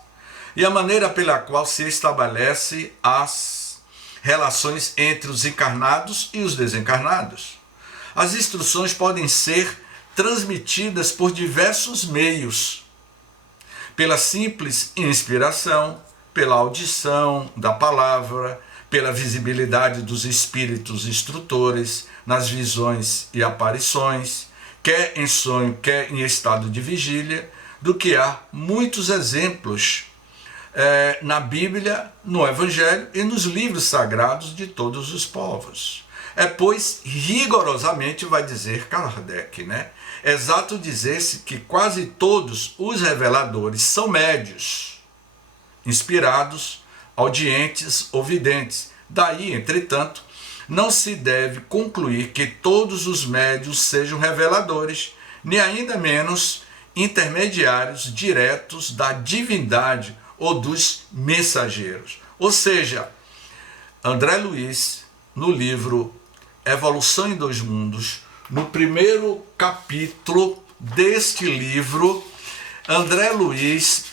e a maneira pela qual se estabelece as relações entre os encarnados e os desencarnados. As instruções podem ser transmitidas por diversos meios, pela simples inspiração, pela audição da palavra, pela visibilidade dos espíritos instrutores nas visões e aparições, quer em sonho, quer em estado de vigília, do que há muitos exemplos na Bíblia, no Evangelho e nos livros sagrados de todos os povos. Pois, rigorosamente, vai dizer Kardec, né? Exato dizer-se que quase todos os reveladores são médios, inspirados, audientes ou videntes. Daí, entretanto, não se deve concluir que todos os médios sejam reveladores, nem ainda menos intermediários diretos da divindade ou dos mensageiros. Ou seja, André Luiz, no livro Evolução em Dois Mundos, no primeiro capítulo deste livro, André Luiz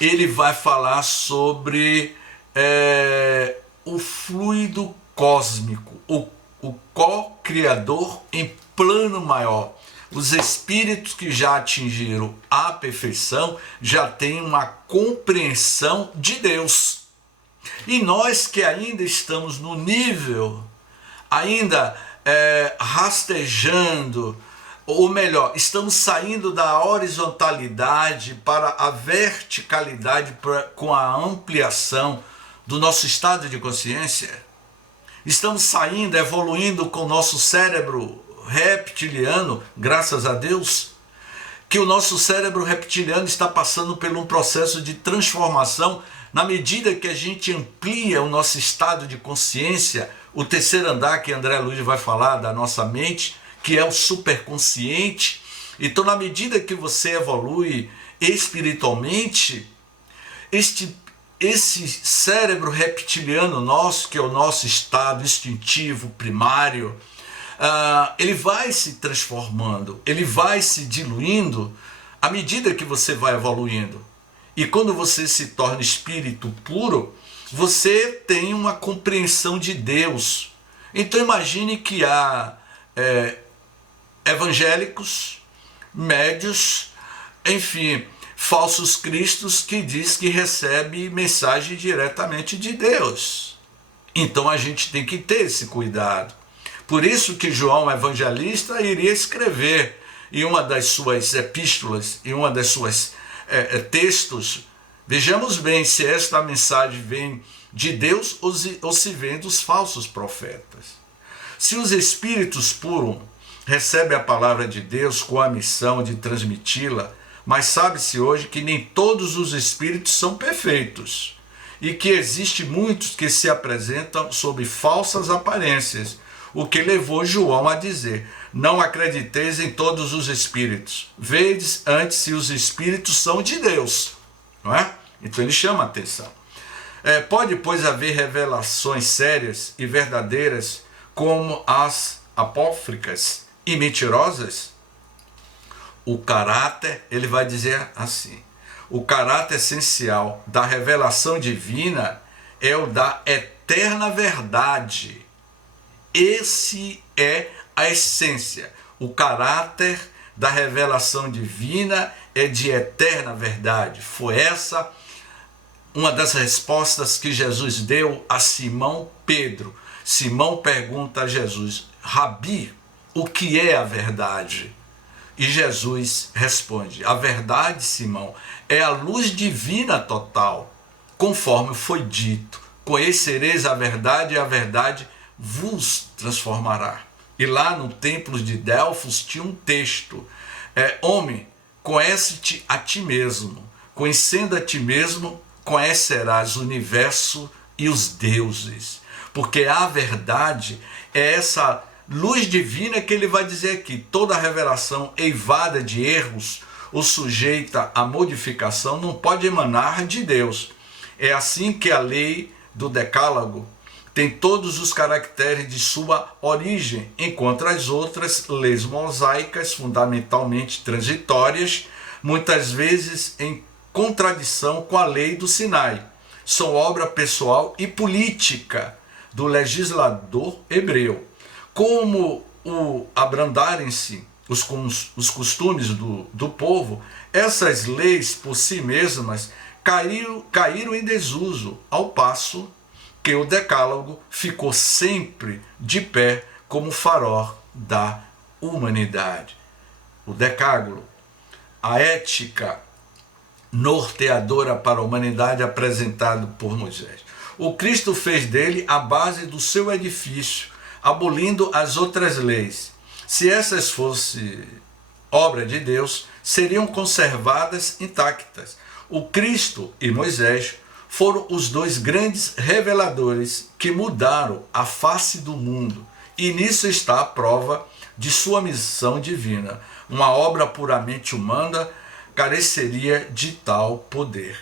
ele vai falar sobre o fluido cósmico, o co-criador em plano maior. Os espíritos que já atingiram a perfeição já têm uma compreensão de Deus. E nós que ainda estamos no nível, ainda rastejando, ou melhor, estamos saindo da horizontalidade para a verticalidade com a ampliação do nosso estado de consciência. Estamos saindo, evoluindo com o nosso cérebro reptiliano, graças a Deus. que o nosso cérebro reptiliano está passando por um processo de transformação na medida que a gente amplia o nosso estado de consciência, o terceiro andar que André Luiz vai falar da nossa mente, que é o superconsciente. Então, na medida que você evolui espiritualmente, esse cérebro reptiliano nosso, que é o nosso estado instintivo primário, ele vai se transformando, ele vai se diluindo à medida que você vai evoluindo. E quando você se torna espírito puro, você tem uma compreensão de Deus. Então imagine que há evangélicos, médios, enfim, falsos cristos que diz que recebe mensagem diretamente de Deus. Então a gente tem que ter esse cuidado. Por isso que João Evangelista iria escrever em uma das suas epístolas, em uma das suas textos, vejamos bem se esta mensagem vem de Deus ou se vem dos falsos profetas. Se os espíritos puros recebem a palavra de Deus com a missão de transmiti-la, mas sabe-se hoje que nem todos os espíritos são perfeitos e que existem muitos que se apresentam sob falsas aparências, o que levou João a dizer: não acrediteis em todos os espíritos, vedes antes se os espíritos são de Deus, não é? Então ele chama a atenção. Pode, pois, haver revelações sérias e verdadeiras como as apócrifas e mentirosas? O caráter, ele vai dizer assim, o caráter essencial da revelação divina é o da eterna verdade. Esse é a essência. O caráter da revelação divina é de eterna verdade. Foi essa uma das respostas que Jesus deu a Simão Pedro. Simão pergunta a Jesus: Rabi, o que é a verdade? E Jesus responde: a verdade, Simão, é a luz divina total, conforme foi dito. Conhecereis a verdade e a verdade vos transformará. E lá no templo de Delfos tinha um texto: homem, conhece-te a ti mesmo. Conhecendo a ti mesmo, conhecerás o universo e os deuses. Porque a verdade é essa luz divina que ele vai dizer aqui. Toda revelação eivada de erros ou sujeita a modificação não pode emanar de Deus. É assim que a lei do Decálogo tem todos os caracteres de sua origem, enquanto as outras leis mosaicas, fundamentalmente transitórias, muitas vezes em contradição com a lei do Sinai, são obra pessoal e política do legislador hebreu. Como abrandarem-se os costumes do povo, essas leis por si mesmas caíram em desuso, ao passo que o Decálogo ficou sempre de pé como farol da humanidade. O Decálogo, a ética norteadora para a humanidade apresentado por Moisés. O Cristo fez dele a base do seu edifício, abolindo as outras leis. Se essas fossem obra de Deus, seriam conservadas intactas. O Cristo e Moisés foram os dois grandes reveladores que mudaram a face do mundo. E nisso está a prova de sua missão divina. Uma obra puramente humana careceria de tal poder.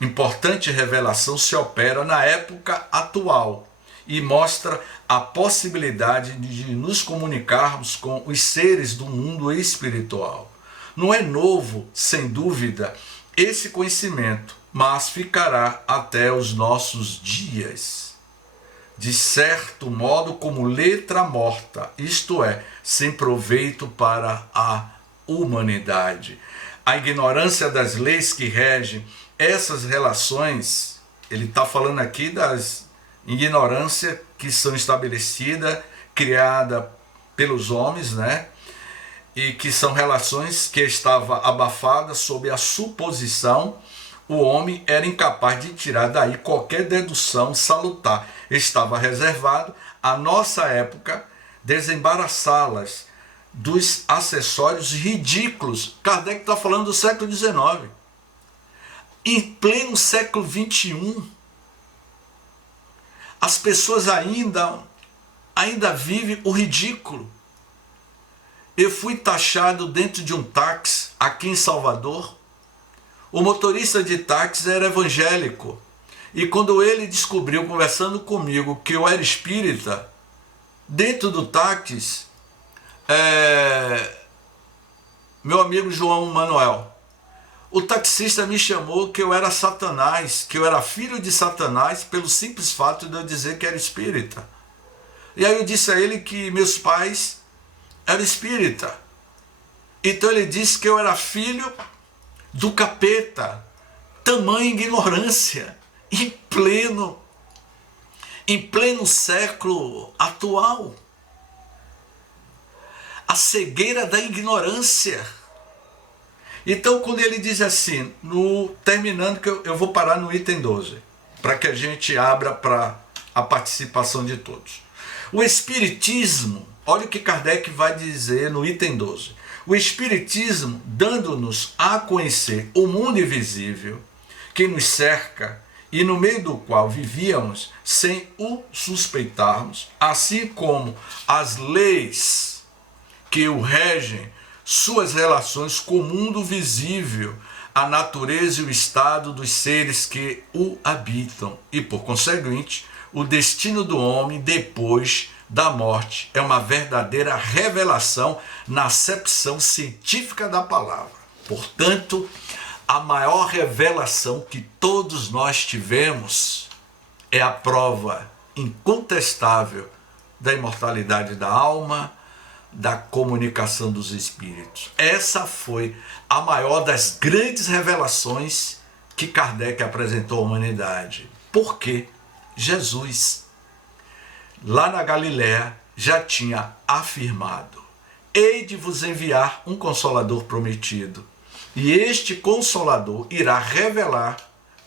Importante revelação se opera na época atual e mostra a possibilidade de nos comunicarmos com os seres do mundo espiritual. Não é novo, sem dúvida, esse conhecimento, mas ficará até os nossos dias, de certo modo como letra morta, isto é, sem proveito para a humanidade. A ignorância das leis que regem essas relações, ele está falando aqui das ignorâncias que são estabelecidas, criadas pelos homens, né? E que são relações que estavam abafadas sob a suposição o homem era incapaz de tirar daí qualquer dedução salutar. Estava reservado à nossa época desembaraçá-las dos acessórios ridículos. Kardec está falando do século XIX. Em pleno século XXI, as pessoas ainda vivem o ridículo. Eu fui taxado dentro de um táxi aqui em Salvador. O motorista de táxi era evangélico. E quando ele descobriu, conversando comigo, que eu era espírita, dentro do táxi, meu amigo João Manuel, o taxista me chamou que eu era Satanás, que eu era filho de Satanás, pelo simples fato de eu dizer que era espírita. E aí eu disse a ele que meus pais eram espírita. Então ele disse que eu era filho do capeta. Tamanha ignorância, em pleno século atual. A cegueira da ignorância. Então, quando ele diz assim, terminando, que eu vou parar no item 12, para que a gente abra para a participação de todos. O Espiritismo, olha o que Kardec vai dizer no item 12. O Espiritismo, dando-nos a conhecer o mundo invisível que nos cerca e no meio do qual vivíamos sem o suspeitarmos, assim como as leis que o regem, suas relações com o mundo visível, a natureza e o estado dos seres que o habitam, e por conseguinte, o destino do homem depois da morte é uma verdadeira revelação na acepção científica da palavra. Portanto, a maior revelação que todos nós tivemos é a prova incontestável da imortalidade da alma, da comunicação dos espíritos. Essa foi a maior das grandes revelações que Kardec apresentou à humanidade. Por quê? Jesus, lá na Galiléia, já tinha afirmado: hei de vos enviar um Consolador prometido, e este Consolador irá revelar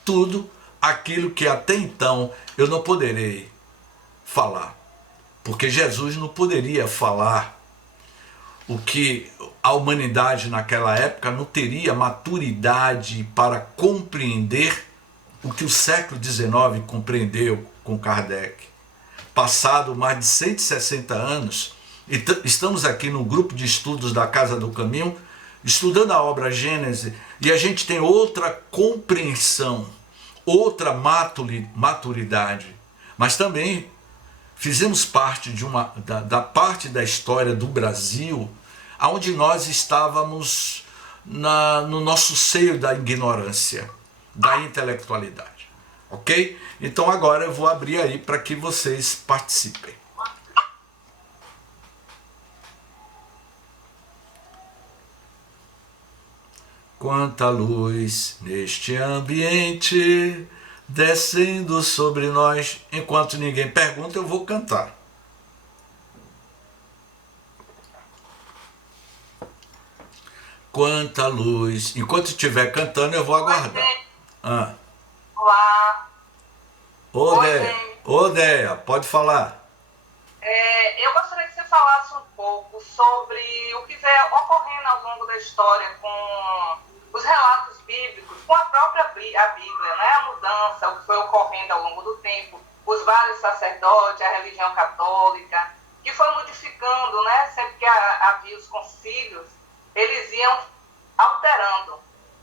tudo aquilo que até então eu não poderei falar, porque Jesus não poderia falar o que a humanidade naquela época não teria maturidade para compreender o que o século XIX compreendeu com Kardec. Passado mais de 160 anos, estamos aqui no grupo de estudos da Casa do Caminho, estudando a obra Gênese, e a gente tem outra compreensão, outra maturidade, mas também fizemos parte da parte da história do Brasil, onde nós estávamos no nosso seio da ignorância, da intelectualidade. Ok? Então agora eu vou abrir aí para que vocês participem. Quanta luz neste ambiente descendo sobre nós. Enquanto ninguém pergunta, eu vou cantar. Quanta luz. Enquanto estiver cantando, eu vou aguardar. Olá. Ô, Deia, pode falar. Eu gostaria que você falasse um pouco sobre o que vem ocorrendo ao longo da história com os relatos bíblicos, com a própria Bíblia, né? A mudança, o que foi ocorrendo ao longo do tempo, os vários sacerdotes, a religião católica, que foi modificando, né? Sempre que havia os concílios, eles iam alterando,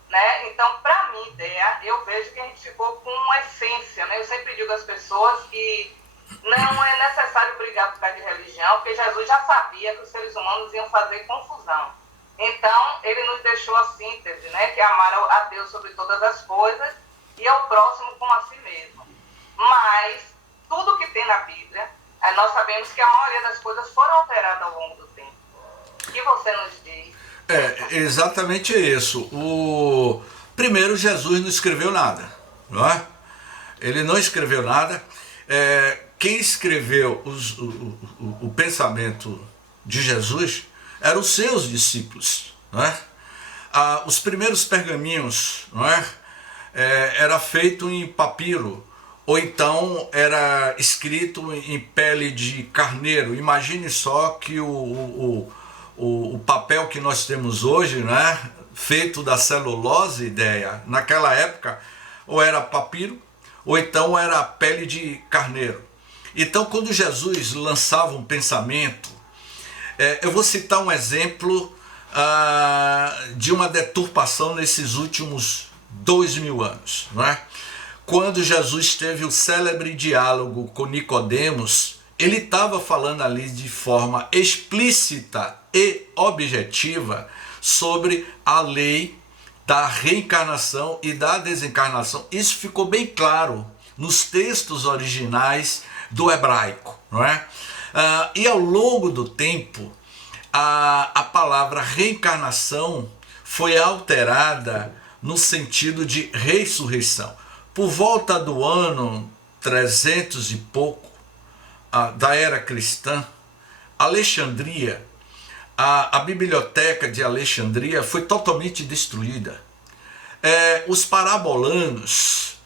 né? Então, para mim, ideia, eu vejo que a gente ficou com uma essência, né? Eu sempre digo às pessoas que não é necessário brigar por causa de religião, porque Jesus já sabia que os seres humanos iam fazer confusão. Então, ele nos deixou a síntese, né? Que é amar a Deus sobre todas as coisas e ao próximo como a si mesmo. Mas, tudo que tem na Bíblia, nós sabemos que a maioria das coisas foram alteradas ao longo do tempo. O que você nos diz? Exatamente isso. Primeiro, Jesus não escreveu nada, não é? Ele não escreveu nada. Quem escreveu o pensamento de Jesus eram os seus discípulos, não é? Os primeiros pergaminhos, não é? Era feito em papiro, ou então era escrito em pele de carneiro. Imagine só que o o papel que nós temos hoje, né, feito da celulose, ideia, naquela época ou era papiro ou então era pele de carneiro. Então, quando Jesus lançava um pensamento, eu vou citar um exemplo de uma deturpação nesses últimos 2000 anos, não é? Quando Jesus teve o célebre diálogo com Nicodemos, ele estava falando ali de forma explícita e objetiva sobre a lei da reencarnação e da desencarnação. Isso ficou bem claro nos textos originais do hebraico, não é? E ao longo do tempo, a palavra reencarnação foi alterada no sentido de ressurreição. Por volta do ano 300 e pouco da era cristã, Alexandria, a biblioteca de Alexandria foi totalmente destruída. Os parabolanos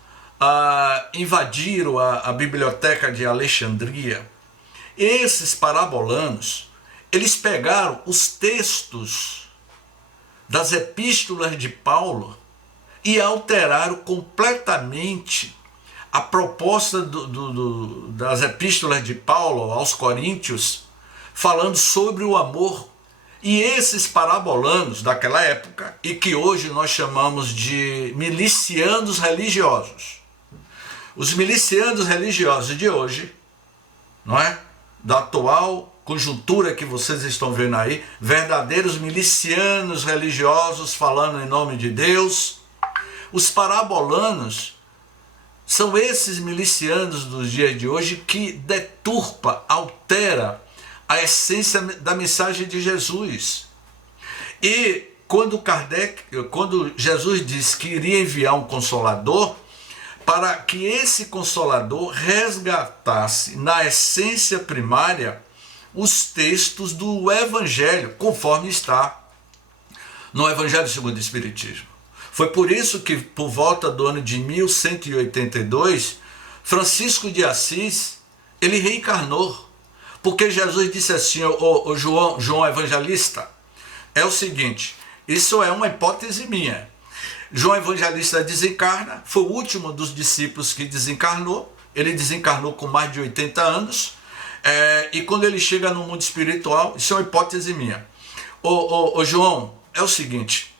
invadiram a biblioteca de Alexandria. Esses parabolanos, eles pegaram os textos das epístolas de Paulo e alteraram completamente a proposta das epístolas de Paulo aos Coríntios, falando sobre o amor. E esses parabolanos daquela época, e que hoje nós chamamos de milicianos religiosos, os milicianos religiosos de hoje, não é? Da atual conjuntura que vocês estão vendo aí, verdadeiros milicianos religiosos falando em nome de Deus. Os parabolanos são esses milicianos dos dias de hoje que deturpa, altera a essência da mensagem de Jesus. E quando Jesus disse que iria enviar um consolador, para que esse consolador resgatasse na essência primária os textos do Evangelho, conforme está no Evangelho segundo o Espiritismo. Foi por isso que, por volta do ano de 1182, Francisco de Assis, ele reencarnou, porque Jesus disse assim, João Evangelista, é o seguinte, isso é uma hipótese minha, João Evangelista desencarna, foi o último dos discípulos que desencarnou, ele desencarnou com mais de 80 anos, e quando ele chega no mundo espiritual, isso é uma hipótese minha, João, é o seguinte,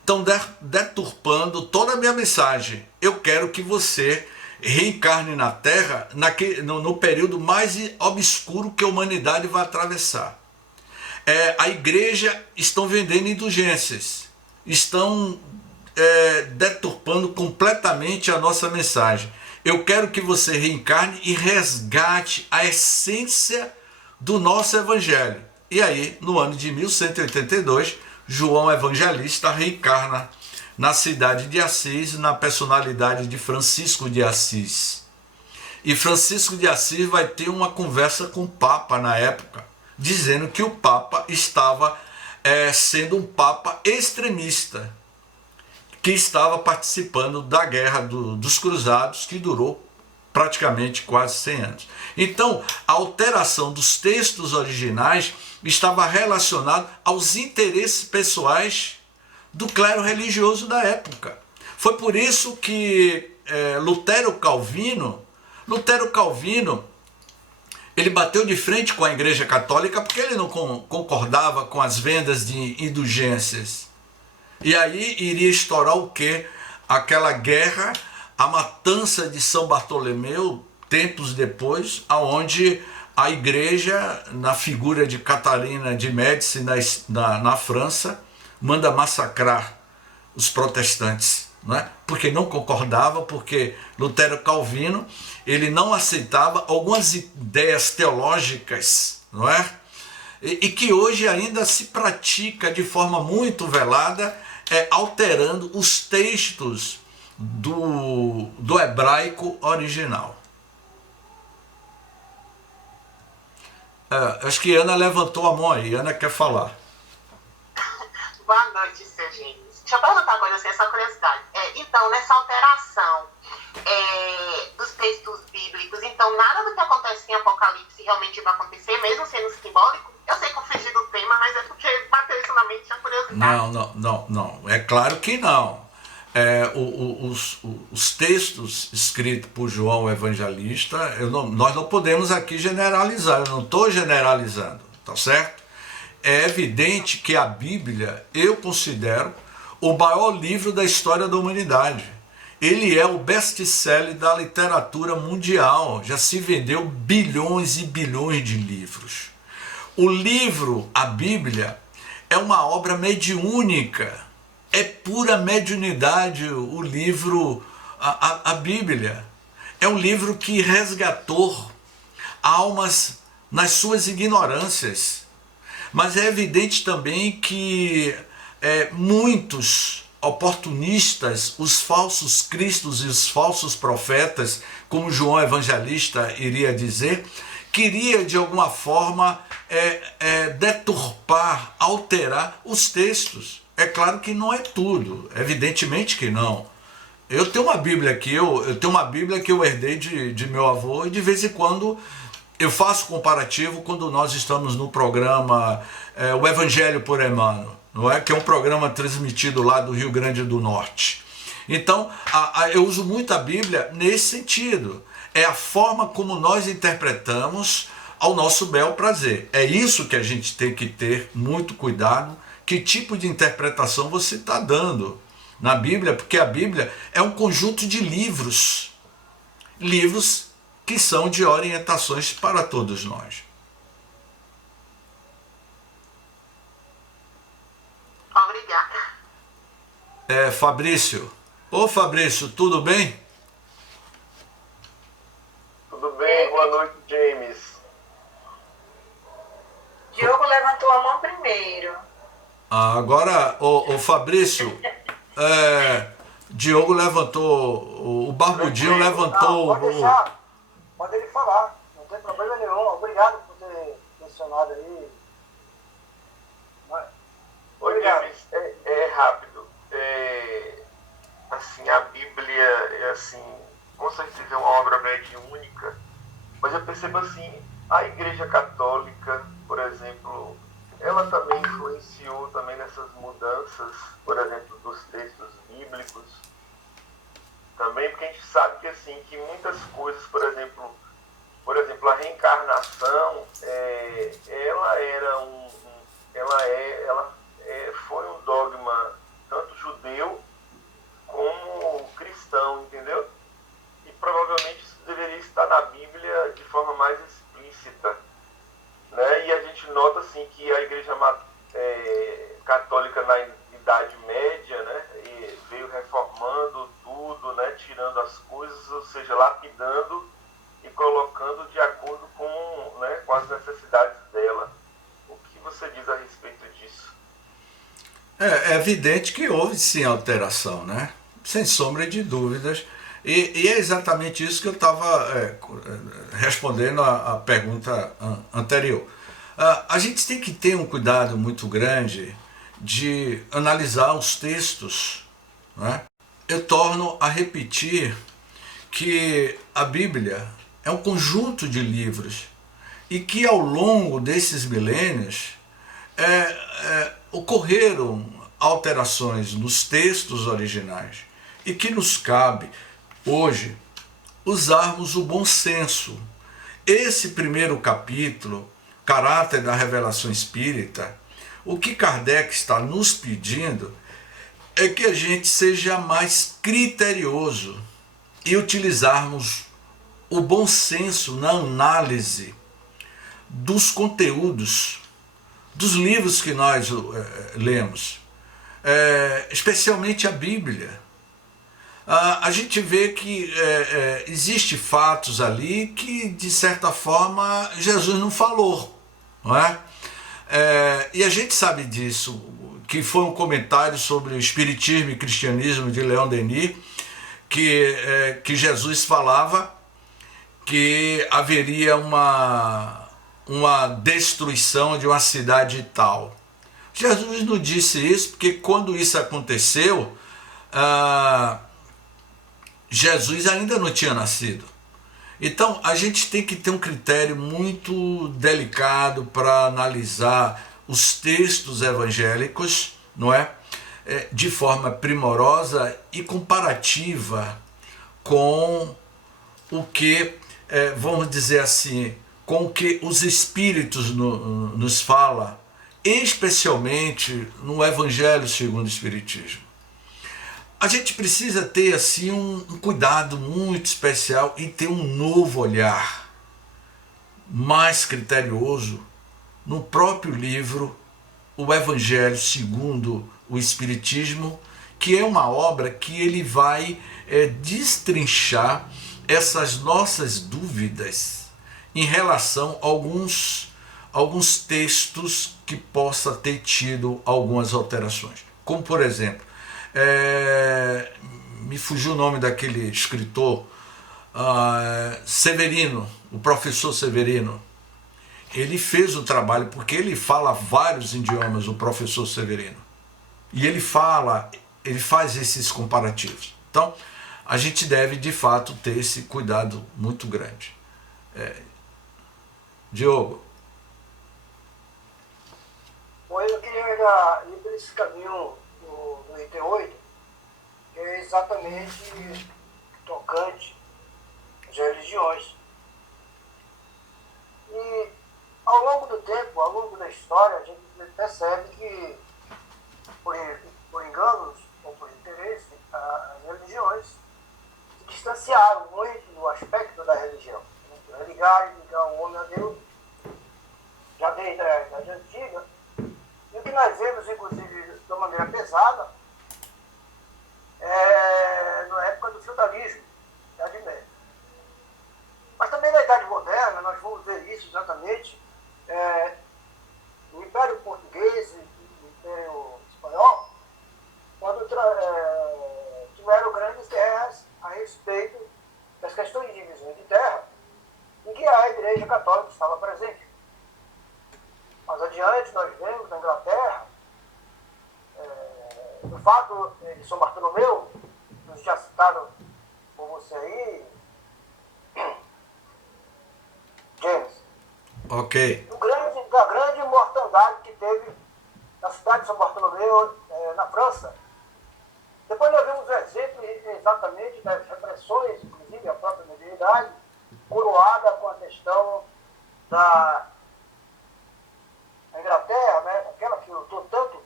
estão deturpando toda a minha mensagem, eu quero que você reencarne na Terra no período mais obscuro que a humanidade vai atravessar. A igreja estão vendendo indulgências, estão deturpando completamente a nossa mensagem. Eu quero que você reencarne e resgate a essência do nosso Evangelho. E aí, no ano de 1182, João Evangelista reencarna na cidade de Assis, na personalidade de Francisco de Assis. E Francisco de Assis vai ter uma conversa com o Papa na época, dizendo que o Papa estava sendo um Papa extremista, que estava participando da Guerra dos Cruzados, que durou praticamente quase 100 anos. Então, a alteração dos textos originais estava relacionada aos interesses pessoais do clero religioso da época. Foi por isso que Lutero Calvino, ele bateu de frente com a Igreja Católica porque ele não concordava com as vendas de indulgências. E aí iria estourar o quê? Aquela guerra, a matança de São Bartolomeu, tempos depois, aonde a Igreja, na figura de Catarina de Médici na França, manda massacrar os protestantes, não é? Porque não concordava, porque Lutero Calvino, ele não aceitava algumas ideias teológicas, não é? E que hoje ainda se pratica de forma muito velada, alterando os textos do hebraico original. Acho que Ana levantou a mão aí, Ana quer falar. Boa noite, Serginho. Deixa eu perguntar uma coisa assim, essa curiosidade. Então, nessa alteração dos textos bíblicos, então nada do que acontece em Apocalipse realmente vai acontecer, mesmo sendo simbólico? Eu sei que eu fugi do tema, mas é porque Não. É claro que não. Os textos escritos por João o Evangelista, nós não podemos aqui generalizar, eu não estou generalizando, tá certo? É evidente que a Bíblia, eu considero, o maior livro da história da humanidade. Ele é o best-seller da literatura mundial, já se vendeu bilhões e bilhões de livros. O livro, a Bíblia, é uma obra mediúnica, é pura mediunidade o livro, a Bíblia. É um livro que resgatou almas nas suas ignorâncias. Mas é evidente também que muitos oportunistas, os falsos cristos e os falsos profetas, como João Evangelista iria dizer, queria de alguma forma deturpar, alterar os textos. É claro que não é tudo, evidentemente que não. Eu tenho uma Bíblia aqui, eu tenho uma Bíblia que eu herdei de meu avô, e de vez em quando eu faço comparativo quando nós estamos no programa O Evangelho por Emmanuel, não é? Que é um programa transmitido lá do Rio Grande do Norte. Então, eu uso muito a Bíblia nesse sentido. É a forma como nós interpretamos ao nosso bel prazer. É isso que a gente tem que ter muito cuidado, que tipo de interpretação você está dando na Bíblia, porque a Bíblia é um conjunto de livros que são de orientações para todos nós. Obrigada. Fabrício. Ô Fabrício, tudo bem? Tudo bem, boa noite, James. Diogo levantou a mão primeiro. Agora, o Fabrício, Diogo levantou, o Barbudinho levantou... Pode deixar, pode ele falar, não tem problema nenhum. Obrigado por ter mencionado aí. Oi, James, é rápido. Assim, a Bíblia é assim, com certeza é uma obra mediúnica, mas eu percebo assim, a Igreja Católica, por exemplo, ela também influenciou também nessas mudanças, por exemplo, dos textos bíblicos, também porque a gente sabe que assim, que muitas coisas, por exemplo, a reencarnação, ela foi um dogma tanto judeu como cristão, entendeu? E provavelmente isso deveria estar na Bíblia de forma mais explícita, né? E a gente nota assim que a Igreja Católica na Idade Média, né, e veio reformando tudo, né, tirando as coisas, ou seja, lapidando e colocando de acordo com, né, com as necessidades dela. O que você diz a respeito disso? É evidente que houve sim alteração, né? Sem sombra de dúvidas. E é exatamente isso que eu estava respondendo à pergunta anterior. A gente tem que ter um cuidado muito grande de analisar os textos, né? Eu torno a repetir que a Bíblia é um conjunto de livros e que ao longo desses milênios ocorreram alterações nos textos originais e que nos cabe hoje usarmos o bom senso. Esse primeiro capítulo, Caráter da Revelação Espírita, o que Kardec está nos pedindo é que a gente seja mais criterioso e utilizarmos o bom senso na análise dos conteúdos dos livros que nós lemos, especialmente a Bíblia. A gente vê que existe fatos ali que, de certa forma, Jesus não falou, não é? E a gente sabe disso, que foi um comentário sobre o Espiritismo e Cristianismo de Leon Denis, que Jesus falava que haveria uma destruição de uma cidade tal. Jesus não disse isso, porque quando isso aconteceu, Jesus ainda não tinha nascido. Então a gente tem que ter um critério muito delicado para analisar os textos evangélicos, não é? De forma primorosa e comparativa com o que, vamos dizer assim, com o que os Espíritos nos falam, especialmente no Evangelho segundo o Espiritismo. A gente precisa ter assim um cuidado muito especial e ter um novo olhar mais criterioso no próprio livro O Evangelho segundo o Espiritismo, que é uma obra que ele vai destrinchar essas nossas dúvidas em relação a alguns textos que possa ter tido algumas alterações. Como, por exemplo, me fugiu o nome daquele escritor, Severino, o professor Severino. Ele fez o trabalho, porque ele fala vários idiomas, o professor Severino. E ele faz esses comparativos. Então, a gente deve, de fato, ter esse cuidado muito grande. Diogo? Bom, eu queria ir por esse caminho no item 8, que é exatamente tocante às religiões. E ao longo do tempo, ao longo da história, a gente percebe que, por enganos ou por interesse, as religiões se distanciaram muito do aspecto da religião. Ligar o homem a Deus, já desde a Idade Antiga. E o que nós vemos, inclusive, de uma maneira pesada, na época do feudalismo, Idade Média. Mas também na Idade Moderna, nós vamos ver isso exatamente no Império Português e no Império Espanhol, quando tiveram grandes guerras a respeito das questões de divisão de terra, em que a Igreja Católica estava presente. Mais adiante, nós vemos na Inglaterra, o fato de São Bartolomeu, já citado por você aí, James. Ok. Da grande mortandade que teve na cidade de São Bartolomeu, na França. Depois nós vemos o exemplo exatamente das repressões, inclusive a própria mediunidade, coroada com a questão da Inglaterra, né, aquela que lutou tanto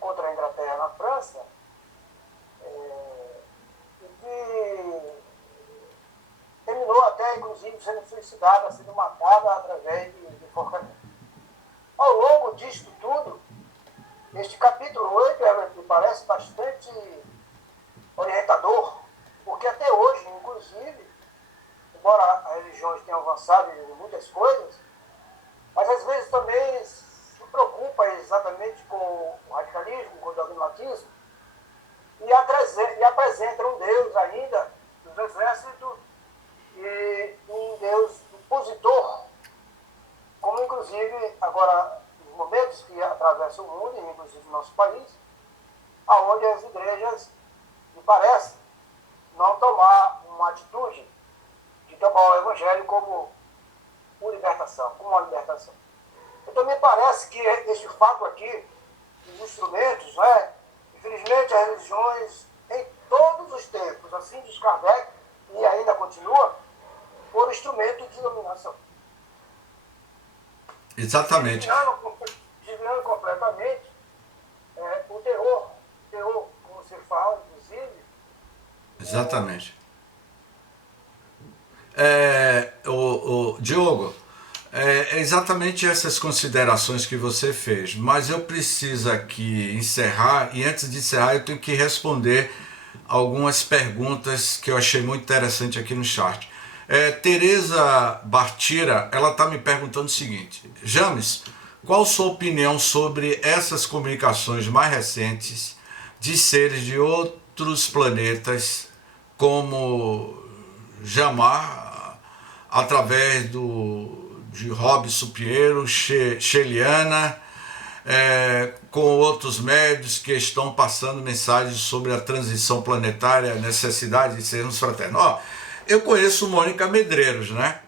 contra a Inglaterra na França, e que terminou até, inclusive, sendo suicidada, sendo matada através de enforcamento. Ao longo disto tudo, este capítulo 8 me parece bastante orientador, porque até hoje, inclusive, embora as religiões tenham avançado em muitas coisas, mas às vezes também se preocupa exatamente com o radicalismo, com o dogmatismo, e apresenta um Deus ainda dos exércitos e um Deus opositor, como inclusive agora nos momentos que atravessam o mundo, e inclusive o nosso país, aonde as igrejas, me parece, não tomar uma atitude de tomar o Evangelho como uma libertação. Então me parece que este fato aqui, dos instrumentos, infelizmente as religiões em todos os tempos, assim diz Kardec, e ainda continua, foram instrumento de dominação. Exatamente. Desviando completamente o terror, como você fala, inclusive. Exatamente. Diogo, é exatamente essas considerações que você fez, mas eu preciso aqui encerrar, e antes de encerrar eu tenho que responder algumas perguntas que eu achei muito interessante aqui no chat. Tereza Bartira, ela está me perguntando o seguinte: James, qual sua opinião sobre essas comunicações mais recentes de seres de outros planetas, como Jamar, através de Robson Pinheiro, Sheliana, com outros médios que estão passando mensagens sobre a transição planetária, a necessidade de sermos fraternos? Eu conheço Mônica Medreiros, né?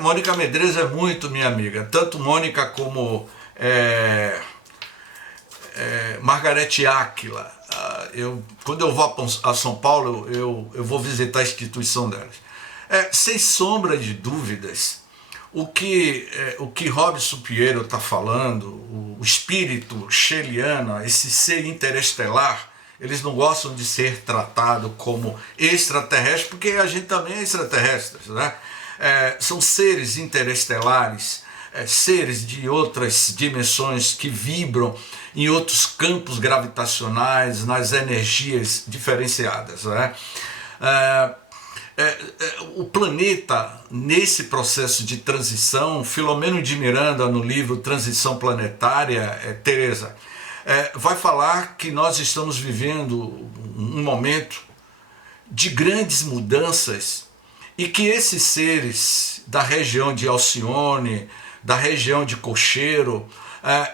Mônica Medreiros é muito minha amiga, tanto Mônica como Margarete Áquila. Quando eu vou a São Paulo, eu vou visitar a instituição delas. Sem sombra de dúvidas, o que Robson Pinheiro está falando, o espírito sheliano, esse ser interestelar, eles não gostam de ser tratado como extraterrestre, porque a gente também é extraterrestre, né? São seres interestelares, seres de outras dimensões que vibram em outros campos gravitacionais, nas energias diferenciadas, né? O planeta, nesse processo de transição, Filomeno de Miranda, no livro Transição Planetária, Teresa, vai falar que nós estamos vivendo um momento de grandes mudanças e que esses seres da região de Alcione, da região de Cocheiro,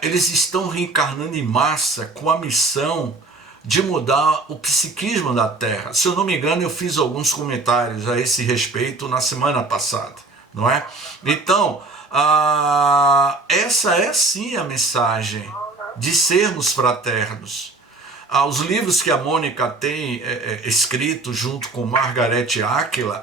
eles estão reencarnando em massa com a missão de mudar o psiquismo da Terra. Se eu não me engano, eu fiz alguns comentários a esse respeito na semana passada, não é? Então, essa é sim a mensagem de sermos fraternos. Os livros que a Mônica tem escrito junto com Margarete Áquila,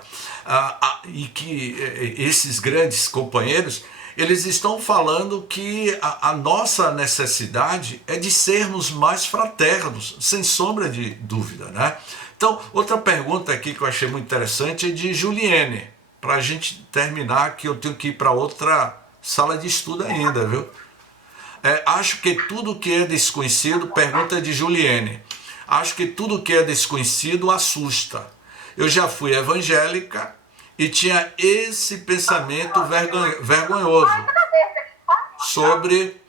e que esses grandes companheiros, eles estão falando que a nossa necessidade é de sermos mais fraternos, sem sombra de dúvida, né? Então, outra pergunta aqui que eu achei muito interessante é de Juliene, para a gente terminar, que eu tenho que ir para outra sala de estudo ainda, viu? Acho que tudo que é desconhecido, pergunta de Juliene, acho que tudo que é desconhecido assusta. Eu já fui evangélica e tinha esse pensamento vergonhoso sobre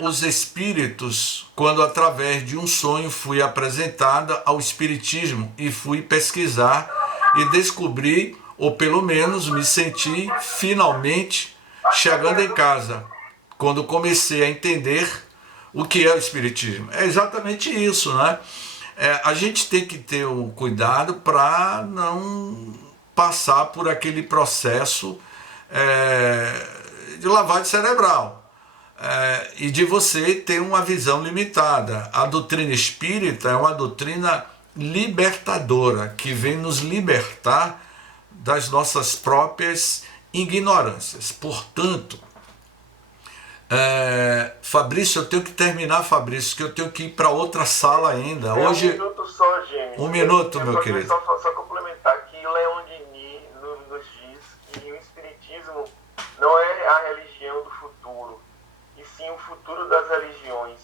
os espíritos, quando através de um sonho fui apresentada ao espiritismo e fui pesquisar e descobri, ou pelo menos me senti finalmente chegando em casa, quando comecei a entender o que é o espiritismo. É exatamente isso, né? A gente tem que ter um cuidado para não passar por aquele processo de lavagem cerebral e de você ter uma visão limitada. A doutrina espírita é uma doutrina libertadora, que vem nos libertar das nossas próprias ignorâncias. Portanto, Fabrício, eu tenho que terminar, Fabrício, que eu tenho que ir para outra sala ainda. Hoje, um minuto só, gente. Um minuto, meu querido. Só complementar que Leon Denis nos diz que o espiritismo não é a religião do futuro, e sim o futuro das religiões.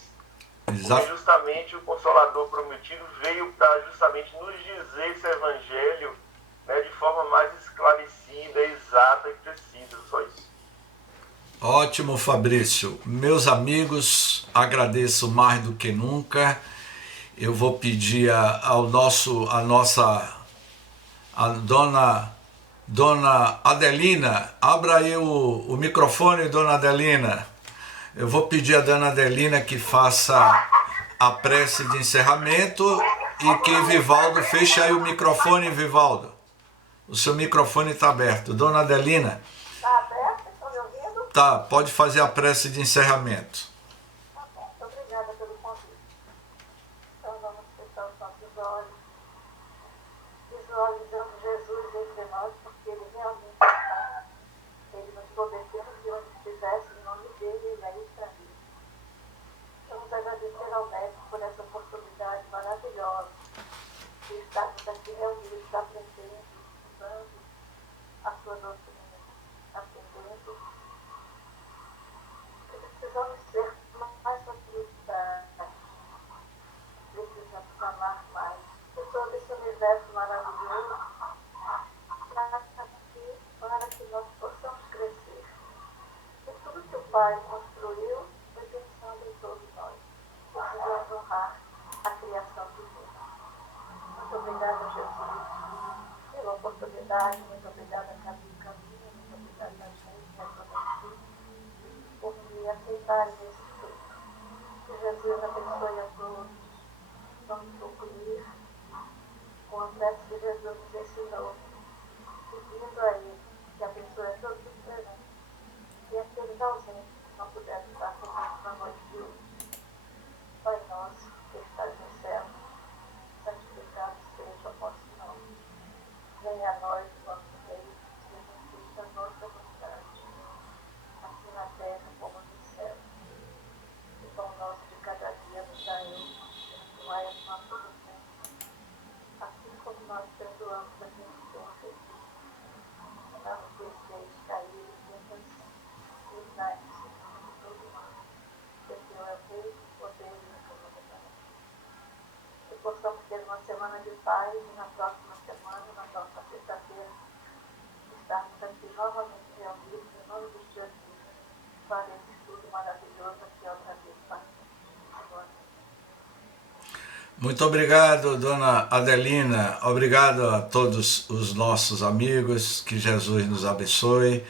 Exato. Porque justamente o Consolador prometido veio para justamente nos dizer esse evangelho, né, de forma mais esclarecida, exata e precisa. Só isso. Ótimo, Fabrício. Meus amigos, agradeço mais do que nunca. Eu vou pedir a dona Adelina, abra aí o microfone, dona Adelina. Eu vou pedir a dona Adelina que faça a prece de encerramento e que Vivaldo feche aí o microfone, Vivaldo. O seu microfone está aberto. Dona Adelina. Está aberto? Estão me ouvindo? Tá, pode fazer a prece de encerramento. Tá bom, muito obrigada pelo convite. Então vamos fechar os nossos olhos, visualizando Jesus entre nós, porque Ele realmente está. Ele nos prometeu que onde estivesse, em nome dele, Ele aí estaria. Vamos agradecer ao Mestre por essa oportunidade maravilhosa de estarmos aqui reunidos, aprendendo, estudando a sua doutrina, aprendendo. Precisamos ser mais facilitados, precisamos amar mais. E todo esse universo maravilhoso para que nós possamos crescer. E tudo que o Pai construiu foi pensando em todos nós. Precisamos honrar a criação divina. Muito obrigada, Jesus, pela oportunidade. Muito obrigada, Caminho. Muito obrigada, gente, por me aceitarem nesse fruto. Que Jesus abençoe a todos. Vamos concluir com a prece que Jesus nos ensinou, pedindo a Ele que abençoe a todos os presentes e aqueles ausentes que não puderam estar conosco na noite de hoje. abençoamos a quem tem feito. Não nos deixeis cair nessas verdades, Senhor, de todo mal. Que Teu é o rei, o poder e a glória. Que possamos ter uma semana de paz e na próxima semana, na próxima sexta-feira, estarmos aqui novamente reunidos em nome de Jesus para esse estudo maravilhoso aqui outra vez, Pai. Muito obrigado, dona Adelina. Obrigado a todos os nossos amigos. Que Jesus nos abençoe.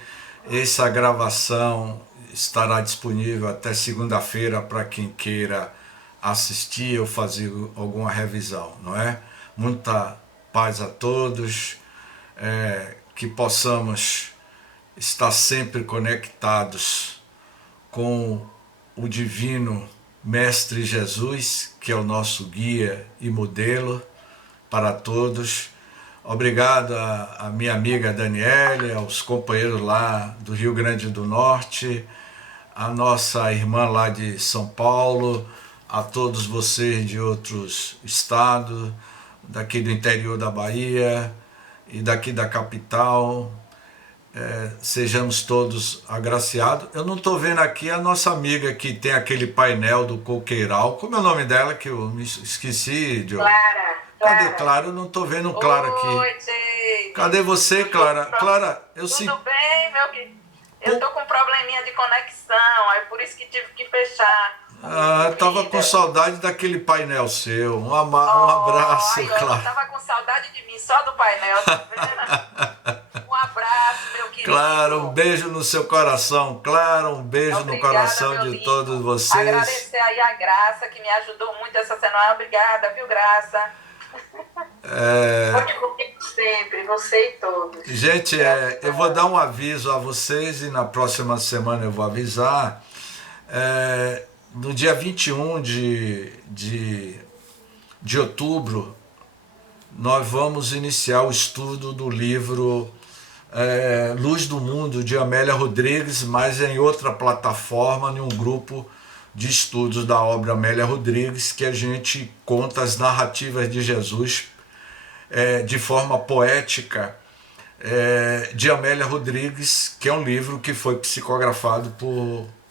Essa gravação estará disponível até segunda-feira para quem queira assistir ou fazer alguma revisão, não é? Muita paz a todos. Que possamos estar sempre conectados com o divino Mestre Jesus, que é o nosso guia e modelo para todos. Obrigado à minha amiga Daniele, aos companheiros lá do Rio Grande do Norte, a nossa irmã lá de São Paulo, a todos vocês de outros estados, daqui do interior da Bahia e daqui da capital. Sejamos todos agraciados. Eu não estou vendo aqui a nossa amiga que tem aquele painel do coqueiral. Como é o nome dela que eu me esqueci? Clara. Cadê Clara? Eu não estou vendo Clara aqui. Oi, gente. Cadê você, Clara? Clara, eu sim. Tudo bem, meu querido? Eu estou com um probleminha de conexão, aí por isso que tive que fechar. Eu estava com saudade daquele painel seu. Um abraço, Clara. Eu estava com saudade de mim, só do painel, tá vendo? Um abraço, meu querido. Clara, um beijo no seu coração. Clara, um beijo Obrigada, no coração de lindo. todos vocês. Agradecer aí a Graça, que me ajudou muito essa semana. Obrigada, viu, Graça? Conte comigo sempre, você e todos. Gente, eu vou dar um aviso a vocês e na próxima semana eu vou avisar. No dia 21 de outubro, nós vamos iniciar o estudo do livro Luz do Mundo, de Amélia Rodrigues, mas em outra plataforma, em um grupo de estudos da obra Amélia Rodrigues, que a gente conta as narrativas de Jesus de forma poética, de Amélia Rodrigues, que é um livro que foi psicografado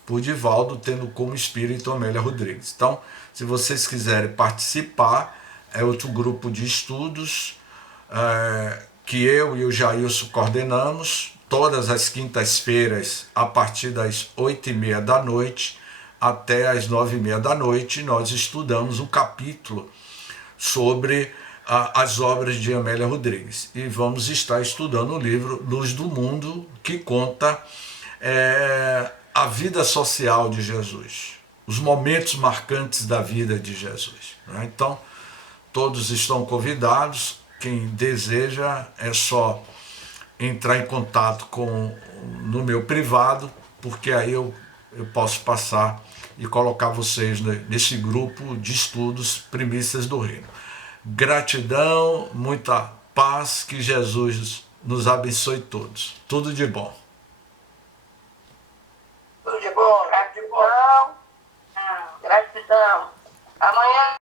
por Divaldo, tendo como espírito Amélia Rodrigues. Então, se vocês quiserem participar, é outro grupo de estudos que eu e o Jailson coordenamos, todas as quintas-feiras, a partir das 8h30 da noite até as 9h30 da noite, nós estudamos um capítulo sobre as obras de Amélia Rodrigues. E vamos estar estudando o livro Luz do Mundo, que conta a vida social de Jesus, os momentos marcantes da vida de Jesus. Né? Então, todos estão convidados. Quem deseja é só entrar em contato no meu privado, porque aí eu posso passar e colocar vocês nesse grupo de estudos Primícias do Reino. Gratidão, muita paz, que Jesus nos abençoe todos. Tudo de bom. Tudo de bom, gratidão. Gratidão. Amanhã